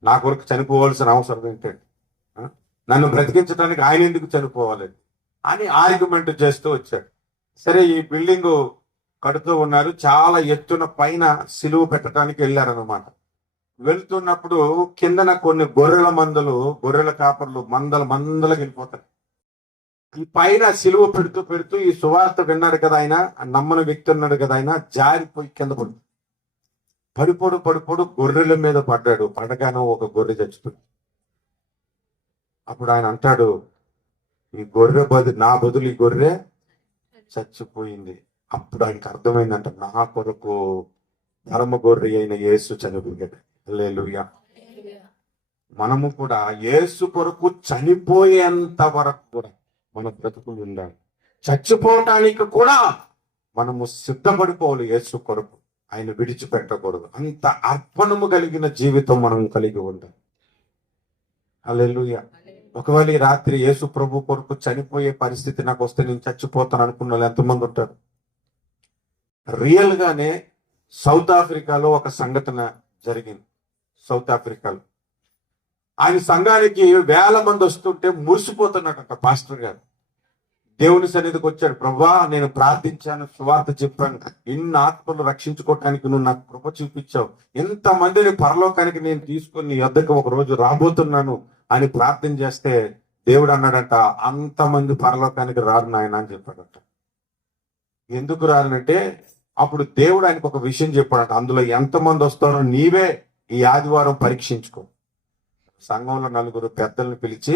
నా కొరకు చనిపోవాల్సిన అవసరం ఏంటండి? ఆ? నన్ను బ్రతికించడానికి ఆయన ఎందుకు చనిపోవాలి అని ఆర్గ్యుమెంట్ చేస్తూ వచ్చాడు. సరే, ఈ బిల్డింగ్ కడుతూ ఉన్నారు. చాలా ఎత్తున పైన సిలువ పెట్టడానికి వెళ్ళారనమాట. వెళ్తున్నప్పుడు కిందన కొన్ని గొర్రెల కాపర్లు మందలకు వెళ్ళిపోతారు. ఈ పైన సిలువ పెడుతూ పెడుతూ ఈ సువార్త విన్నాడు కదా ఆయన, నమ్మని వ్యక్తి ఉన్నాడు కదా ఆయన, జారిపోయి కింద పడిపోడు గొర్రెల మీద పడ్డాడు. పడగానే ఒక గొర్రె చచ్చిపోయింది. అప్పుడు ఆయన అంటాడు, ఈ గొర్రె నా బదులు ఈ గొర్రె చచ్చిపోయింది. అప్పుడు ఆయనకు అర్థమైందంట, నా కొరకు ధర్మ గొర్రె అయిన యేసు చనిపోయాడు. హల్లెలూయా. మనము కూడా యేసు కొరకు చనిపోయేంత వరకు కూడా మన బ్రతుకులు ఉండాలి. చచ్చిపోవటానికి కూడా మనము సిద్ధపడిపోవాలి. యేసు కొరకు ఆయన విడిచిపెట్టకూడదు. అంత అర్పణము కలిగిన జీవితం మనం కలిగి ఉండాలి. హల్లెలూయా. ఒకవేళ ఈ రాత్రి యేసు ప్రభు కొరకు చనిపోయే పరిస్థితి నాకు వస్తే నేను చచ్చిపోతాను అనుకున్న వాళ్ళు ఎంతమంది ఉంటారు? రియల్ గానే సౌత్ ఆఫ్రికాలో ఒక సంఘటన జరిగింది. సౌత్ ఆఫ్రికాలో ఆయన సంఘానికి వేల మంది వస్తుంటే మురిసిపోతున్నట్ట పాస్టర్ గారు. దేవుని సన్నిధికి వచ్చాడు. ప్రభా, నేను ప్రార్థించాను, సువార్త చెప్పాను, ఇన్ని ఆత్మలు రక్షించుకోవటానికి నువ్వు నాకు కృప చూపించావు, ఇంతమందిని పరలోకానికి నేను తీసుకొని నీ వద్దకు ఒక రోజు రాబోతున్నాను అని ప్రార్థన చేస్తే దేవుడు అన్నాడంట, అంతమంది పరలోకానికి రారు నాయన అని చెప్పాడట. ఎందుకు రానంటే అప్పుడు దేవుడు ఆయనకు ఒక విషయం చెప్పాడట, అందులో ఎంతమంది వస్తారో నీవే ఈ ఆదివారం పరీక్షించుకో. సంఘంలో 4 పెద్దలను పిలిచి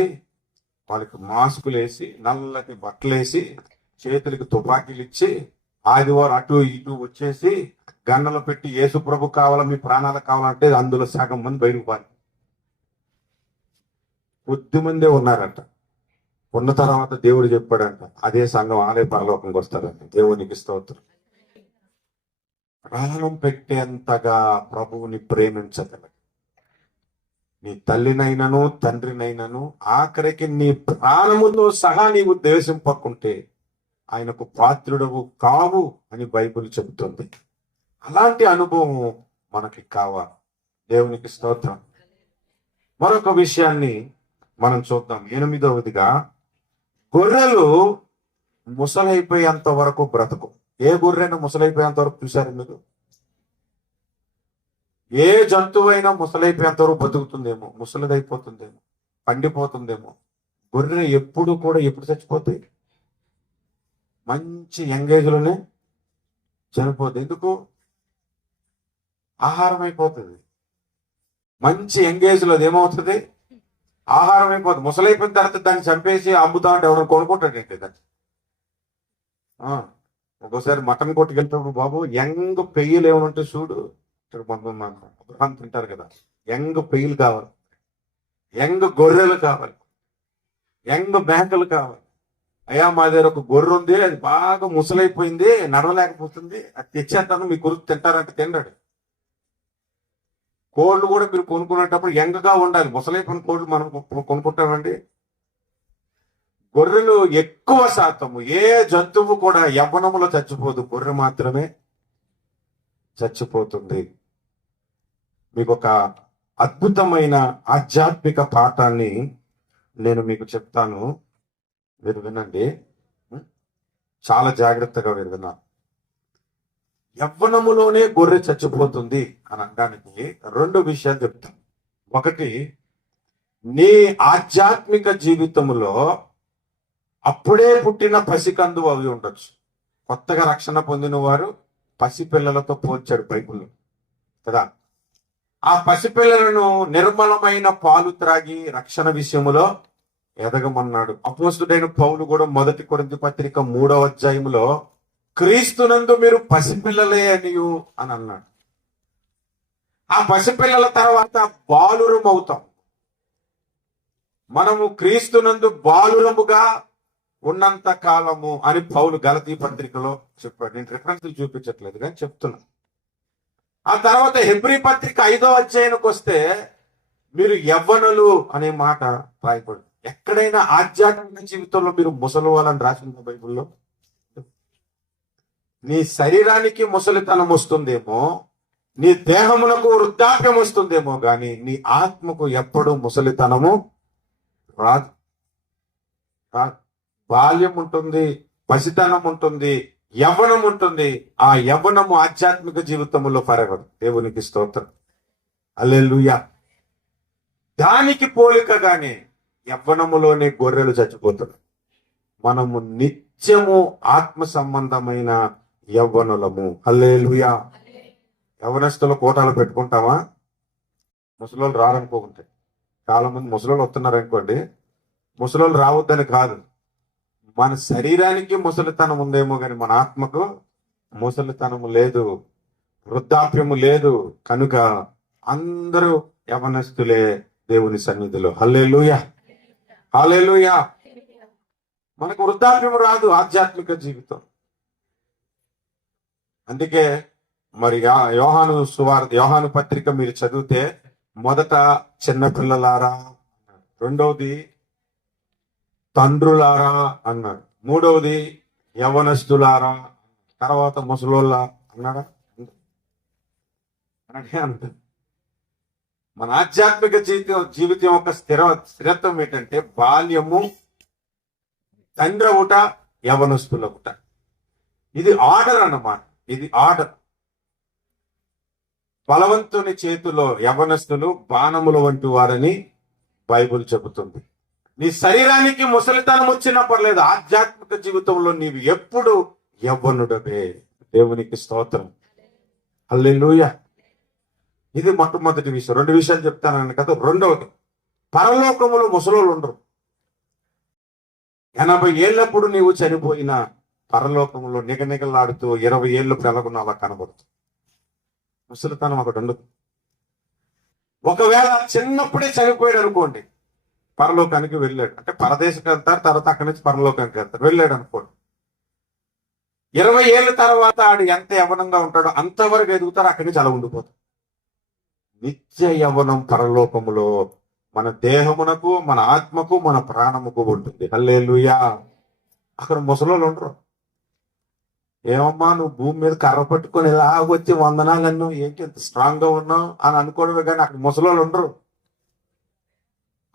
వాళ్ళకి మాస్కులు వేసి, నల్లటి బట్టలు వేసి, చేతులకి తుపాకీలు ఇచ్చి, ఆదివారం అటు ఇటు వచ్చేసి గన్నలు పెట్టి యేసు ప్రభు కావాలా, మీ ప్రాణాలు కావాలంటే అందులో సగం మంది బయటకు పారి కొద్దిమందే ఉన్నారంట. ఉన్న తర్వాత దేవుడు చెప్పాడంట, అదే సంఘం ఆలయ పరలోకంకి వస్తారంట. దేవునికి స్తోత్రం. ప్రాణం పెట్టేంతగా ప్రభువుని ప్రేమించగలరు. నీ తల్లినైనను తండ్రినైనను ఆఖరికి నీ ప్రాణముతో సహా నీవు ద్వేషింపకుంటే ఆయనకు పాత్రుడవు కావు అని బైబిల్ చెబుతుంది. అలాంటి అనుభవం మనకి కావాలి. దేవునికి స్తోత్రం. మరొక విషయాన్ని మనం చూద్దాం. 8వదిగా, గొర్రెలు ముసలైపోయేంత వరకు బ్రతుకు. ఏ గొర్రెను ముసలైపోయేంత వరకు చూశారు మీరు? ఏ జంతువు అయినా ముసలైపోయేంత వరకు బతుకుతుందేమో, ముసలిదైపోతుందేమో, పండిపోతుందేమో. గొర్రె ఎప్పుడు చచ్చిపోతాయి? మంచి యంగేజ్లోనే చనిపోతుంది. ఎందుకు? ఆహారం అయిపోతుంది. మంచి యంగేజ్లో అది ఏమవుతుంది? ఆహారం అయిపోతుంది. ముసలైపోయిన తర్వాత దాన్ని చంపేసి అమ్ముతా అంటే ఎవరైనా కొనుక్కుంటాడు ఏంటి దాన్ని? ఒక్కోసారి మటన్ కొట్టుకెళ్తాడు బాబు, యంగ్ పెయ్యలు ఏమైనా చూడు, తింటారు కదా, యంగ్ పెయ్యలు కావాలి, యంగ్ గొర్రెలు కావాలి, యంగ్ మేకలు కావాలి. అయ్యా, మా దగ్గర ఒక గొర్రె ఉంది, అది బాగా ముసలైపోయింది, నడవలేకపోతుంది, అది తెచ్చేస్తాను, మీ కొరకు తింటారంటే తిన్నాడు. కోళ్ళు కూడా మీరు కొనుక్కునేటప్పుడు యంగ్గా ఉండాలి. ముసలైపోయిన కోళ్ళు మనం కొనుక్కుంటామండి. గొర్రెలు ఎక్కువ శాతము, ఏ జంతువు కూడా యవ్వనములో చచ్చిపోదు, గొర్రె మాత్రమే చచ్చిపోతుంది. మీకు ఒక అద్భుతమైన ఆధ్యాత్మిక పాఠాన్ని నేను మీకు చెప్తాను, మీరు వినండి. చాలా జాగ్రత్తగా మీరు విన్నారు. యవ్వనములోనే గొర్రె చచ్చిపోతుంది అని అనడానికి 2 విషయాలు చెప్తాను. ఒకటి, నీ ఆధ్యాత్మిక జీవితంలో అప్పుడే పుట్టిన పసికందు అవి ఉండొచ్చు. కొత్తగా రక్షణ పొందిన వారు పసిపిల్లలతో పోల్చాడు బైబిల్లో కదా. ఆ పసిపిల్లలను నిర్మలమైన పాలు త్రాగి రక్షణ విషయములో ఎదగమన్నాడు. అపోస్తుడైన పౌలు కూడా 1 కొరింథీ పత్రిక 3వ అధ్యాయంలో క్రీస్తునందు మీరు పసిపిల్లలే అని అన్నాడు. ఆ పసిపిల్లల తర్వాత బాలురం అవుతాం. మనము క్రీస్తునందు బాలురముగా ఉన్నంత కాలము అని పౌలు గలతీ పత్రికలో చెప్పాడు. నేను రిఫరెన్స్ చూపించట్లేదు కానీ చెప్తున్నా. ఆ తర్వాత హెబ్రీ పత్రిక 5వ అధ్యాయానికి వస్తే మీరు యవ్వనులు అనే మాట రాయబడి, ఎక్కడైనా ఆధ్యాత్మిక జీవితంలో మీరు ముసలివాళ్ళని రాసింది బైబిల్లో? నీ శరీరానికి ముసలితనం వస్తుందేమో, నీ దేహమునకు వృద్ధాప్యం వస్తుందేమో గాని నీ ఆత్మకు ఎప్పుడూ ముసలితనము రాదు. బాల్యం ఉంటుంది, పసితనం ఉంటుంది, యవ్వనం ఉంటుంది. ఆ యవ్వనము ఆధ్యాత్మిక జీవితంలో ఫరెవర్. దేవునికి స్తోత్రం. హల్లెలూయా. దానికి పోలికగానే యవ్వనములోనే గొర్రెలు చచ్చిపోతున్నాయి. మనము నిత్యము ఆత్మ సంబంధమైన యవ్వనులము. హల్లెలూయా. యవ్వనస్తుల కోటాలు పెట్టుకుంటామా? ముసలోళ్ళు రారనుకోకుంటే. చాలా మంది ముసలోళ్ళు వస్తున్నారు అనుకోండి, ముసలోళ్ళు రావద్దని కాదు, మన శరీరానికి ముసలితనం ఉందేమో కానీ మన ఆత్మకు ముసలితనము లేదు, వృద్ధాప్యము లేదు. కనుక అందరూ యవనస్తులే దేవుని సన్నిధిలో. హల్లెలూయా, హల్లెలూయా. మనకు వృద్ధాప్యము రాదు ఆధ్యాత్మిక జీవితం. అందుకే మరి యోహాను పత్రిక మీరు చదివితే మొదట చిన్నపిల్లలారా, రెండవది తండ్రులారా అన్నాడు, మూడవది యవనస్తులారా, తర్వాత ముసలోళ్ళ అన్నాడా? అంటాడు. మన ఆధ్యాత్మిక జీవితం యొక్క స్థిరత్వం ఏంటంటే బాల్యము, తండ్రి ఒకట, యవనస్తుల ఒకట. ఇది ఆర్డర్ అన్నమాట. ఇది ఆర్డర్. బలవంతుని చేతిలో యవనస్తులు బాణముల వంటి వారని బైబుల్ చెబుతుంది. నీ శరీరానికి ముసలితనం వచ్చినా పర్లేదు, ఆధ్యాత్మిక జీవితంలో నీవు ఎప్పుడు యవ్వనుడవే. దేవునికి స్తోత్రం. హల్లెలూయా. ఇది మొట్టమొదటి విషయం. రెండు విషయాలు చెప్తానని కదా. రెండవది, పరలోకములో ముసలోళ్ళు ఉండరు. 80 ఏళ్ళప్పుడు నీవు చనిపోయిన పరలోకంలో నిగనిగలాడుతూ 20 ఏళ్ళు పెళ్ళకున్న అలా కనబడుతుంది. ముసలితనం అక్కడ ఉండదు. ఒకవేళ చిన్నప్పుడే చనిపోయాడు అనుకోండి, పరలోకానికి వెళ్ళాడు అంటే పరదేశకు వెళ్తారు, తర్వాత అక్కడి నుంచి పరలోకానికి వెళ్తారు, వెళ్ళాడు అనుకోండి. 20 ఏళ్ళ తర్వాత ఆడు ఎంత యవ్వనంగా ఉంటాడో అంతవరకు ఎదుగుతారు, అక్కడి నుంచి అలా ఉండిపోతాడు. నిత్య యవ్వనం పరలోకములో మన దేహమునకు, మన ఆత్మకు, మన ప్రాణముకు ఉంటుంది. హల్లెలూయా. అక్కడ ముసలోళ్ళు ఉండరు. ఏమమ్మా నువ్వు భూమి మీద కర్ర పట్టుకొని ఇలా వచ్చి వందనాలన్నో, ఏంటి ఎంత స్ట్రాంగ్ గా ఉన్నావు అని అనుకోవడమే కానీ అక్కడ ముసలోళ్ళు ఉండరు.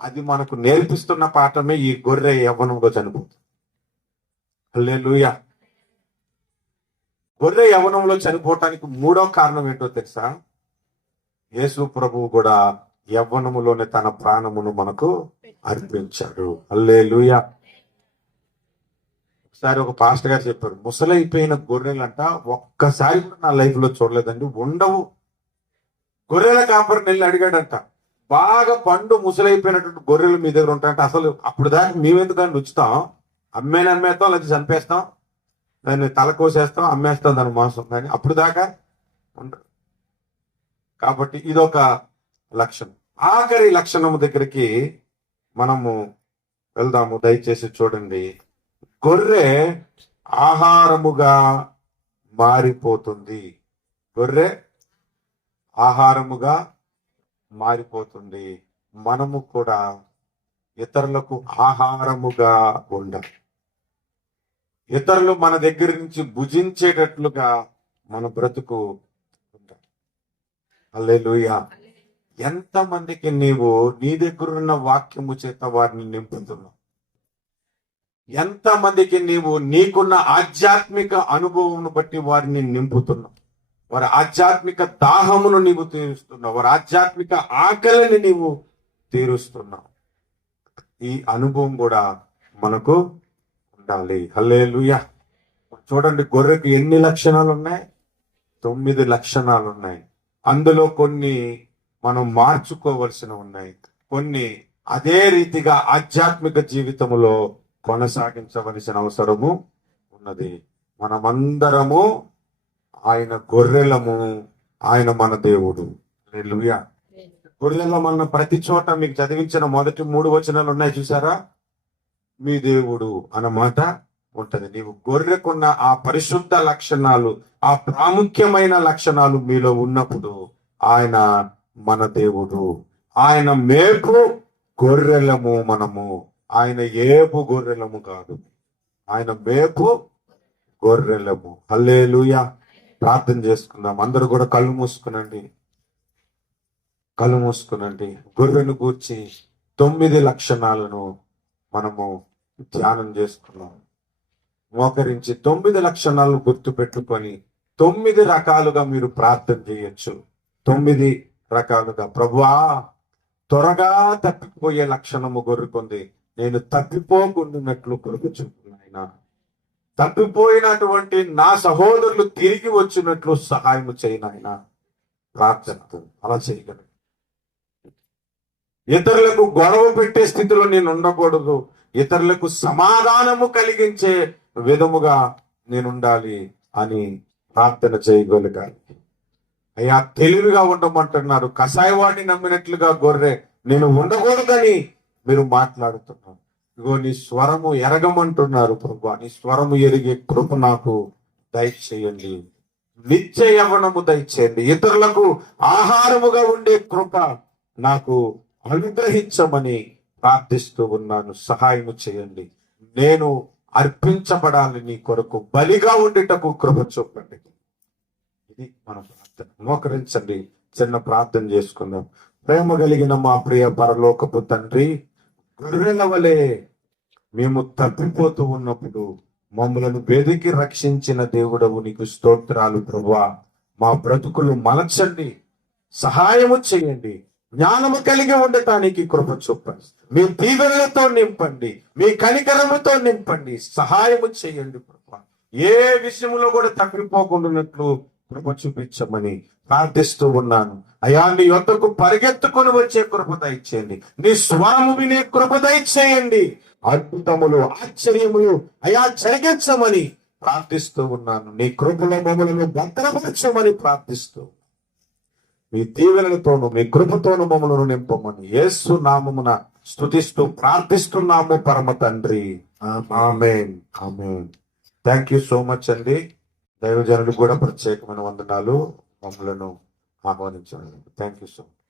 అది మనకు నేర్పిస్తున్న పాఠమే ఈ గొర్రె యవ్వనంలో చనిపోతుంది. హల్లెలూయా. గొర్రె యవ్వనంలో చనిపోవటానికి మూడో కారణం ఏంటో తెలుసా? యేసు ప్రభువు కూడా యవ్వనములోనే తన ప్రాణమును మనకు అర్పించాడు. హల్లెలూయా. ఒకసారి ఒక పాస్టర్ గారు చెప్పారు, ముసలైపోయిన గొర్రెలంట ఒక్కసారి కూడా నా లైఫ్ లో చూడలేదండి, ఉండవు. గొర్రెల కాపరిని వెళ్ళి అడిగాడంట, బాగా పండు ముసలైపోయినటువంటి గొర్రెలు మీ దగ్గర ఉంటాయంటే, అసలు అప్పుడు దాకా మేమెందుకని రుచుతాం, అమ్మేస్తాం, లేదా చంపేస్తాం, దాన్ని తల కోసేస్తాం, అమ్మేస్తాం దాని మాంసం, కానీ అప్పుడు దాకా ఉండదు. కాబట్టి ఇదొక లక్షణం. ఆఖరి లక్షణము దగ్గరికి మనము వెళ్దాము. దయచేసి చూడండి. గొర్రె ఆహారముగా మారిపోతుంది. గొర్రె ఆహారముగా మారిపోతుంది. మనము కూడా ఇతరులకు ఆహారముగా ఉండాలి. ఇతరులు మన దగ్గర నుంచి భుజించేటట్లుగా మన బ్రతుకు ఉండాలి. హల్లెలూయా. ఎంతమందికి నీవు నీ దగ్గరున్న వాక్యము చేత వారిని నింపుతున్నావు? ఎంతమందికి నీవు నీకున్న ఆధ్యాత్మిక అనుభవం బట్టి వారిని నింపుతున్నావు? వారి ఆధ్యాత్మిక దాహమును నీవు తీరుస్తున్నావు, వారి ఆధ్యాత్మిక ఆకలిని నీవు తీరుస్తున్నావు. ఈ అనుభవం కూడా మనకు ఉండాలి. హల్లెలూయా. చూడండి, గొర్రెకు ఎన్ని లక్షణాలు ఉన్నాయి? 9 లక్షణాలు ఉన్నాయి. అందులో కొన్ని మనం మార్చుకోవలసిన ఉన్నాయి, కొన్ని అదే రీతిగా ఆధ్యాత్మిక జీవితంలో కొనసాగించవలసిన అవసరము ఉన్నది. మనమందరము ఆయన గొర్రెలము, ఆయన మన దేవుడు. హల్లెలూయా. గొర్రెల మన ప్రతి చోట మీకు చదివించిన మొదటి 3 వచనాలు ఉన్నాయి చూసారా? మీ దేవుడు అన్నమాట ఉంటది. నీవు గొర్రెకున్న ఆ పరిశుద్ధ లక్షణాలు, ఆ ప్రాముఖ్యమైన లక్షణాలు మీలో ఉన్నప్పుడు ఆయన మన దేవుడు. ఆయన మేపు గొర్రెలము మనము. ఆయన ఏపు గొర్రెలము కాదు, ఆయన మేపు గొర్రెలము. హల్లెలూయా. ప్రార్థన చేసుకుందాం. అందరూ కూడా కళ్ళు మూసుకునండి. కళ్ళు మూసుకునండి. గొర్రెను గూర్చి 9 లక్షణాలను మనము ధ్యానం చేసుకున్నాం. మోకరించి 9 లక్షణాలను గుర్తు పెట్టుకొని 9 రకాలుగా మీరు ప్రార్థన చేయొచ్చు. 9 రకాలుగా. ప్రభువా, త్వరగా తప్పిపోయే లక్షణము గొర్రెకుంది. నేను తప్పిపోకుండానట్లు కృప చూపు నాయనా. తప్పిపోయినటువంటి నా సహోదరులు తిరిగి వచ్చినట్లు సహాయం చేయి నాయనా. ప్రార్థన అలా చేయగలను. ఇతరులకు గొడవ పెట్టే స్థితిలో నేను ఉండకూడదు. ఇతరులకు సమాధానము కలిగించే విధముగా నేను ఉండాలి అని ప్రార్థన చేయగలగాలి. అయ్యా, తెలివిగా ఉండమంటున్నారు. కషాయవాడిని నమ్మినట్లుగా గొర్రె నేను ఉండకూడదని మీరు మాట్లాడుతున్నారు. ఇగో నీ స్వరము ఎరగమంటున్నారు. ప్రభు, నీ స్వరము ఎరిగే కృప నాకు దయచేయండి. నిత్య యవ్వనము దయచేయండి. ఇతరులకు ఆహారముగా ఉండే కృప నాకు అనుగ్రహించమని ప్రార్థిస్తూ ఉన్నాను. సహాయము చేయండి. నేను అర్పించబడాలి నీ కొరకు, బలిగా ఉండేటకు కృప చూపండి. ఇది మన ప్రార్థన. మోకరించండి. చిన్న ప్రార్థన చేసుకుందాం. ప్రేమ కలిగిన మా ప్రియ పరలోకపు తండ్రి, గొర్రెల వలె మేము తప్పిపోతూ ఉన్నప్పుడు మమ్మలను వెదికి రక్షించిన దేవుడవు నీకు స్తోత్రాలు ప్రభువా. మా బ్రతుకులు మలచండి, సహాయము చేయండి. జ్ఞానము కలిగి ఉండటానికి కృప చూపండి. మీ దీవెనలతో నింపండి, మీ కనికరముతో నింపండి. సహాయము చేయండి ప్రభువా. ఏ విషయంలో కూడా తప్పిపోకుండానట్లు కృప చూపించమని ప్రార్థిస్తూ ఉన్నాను. అయా, నీ యొద్దకు పరిగెత్తుకొని వచ్చే కృప దయచేయండి. నీ స్వరము వినే కృప దయచేయండి. అద్భుతములు, ఆశ్చర్యములు అయా జరిగించమని ప్రార్థిస్తూ ఉన్నాను. నీ కృపలో మమ్మలను భద్రపరచమని ప్రార్థిస్తూ, మీ దీవెనలతోను మీ కృపతోను మమ్మలను నింపమని యేసు నామమున స్తుతిస్తూ ప్రార్థిస్తున్నాము పరమ తండ్రి. ఆమేన్. ఆమేన్. థ్యాంక్ యూ సో మచ్ అండి. దైవజనులకు కూడా ప్రత్యేకమైన వందనాలు. మమ్మలను ఆహ్వానించండి. Thank you so much.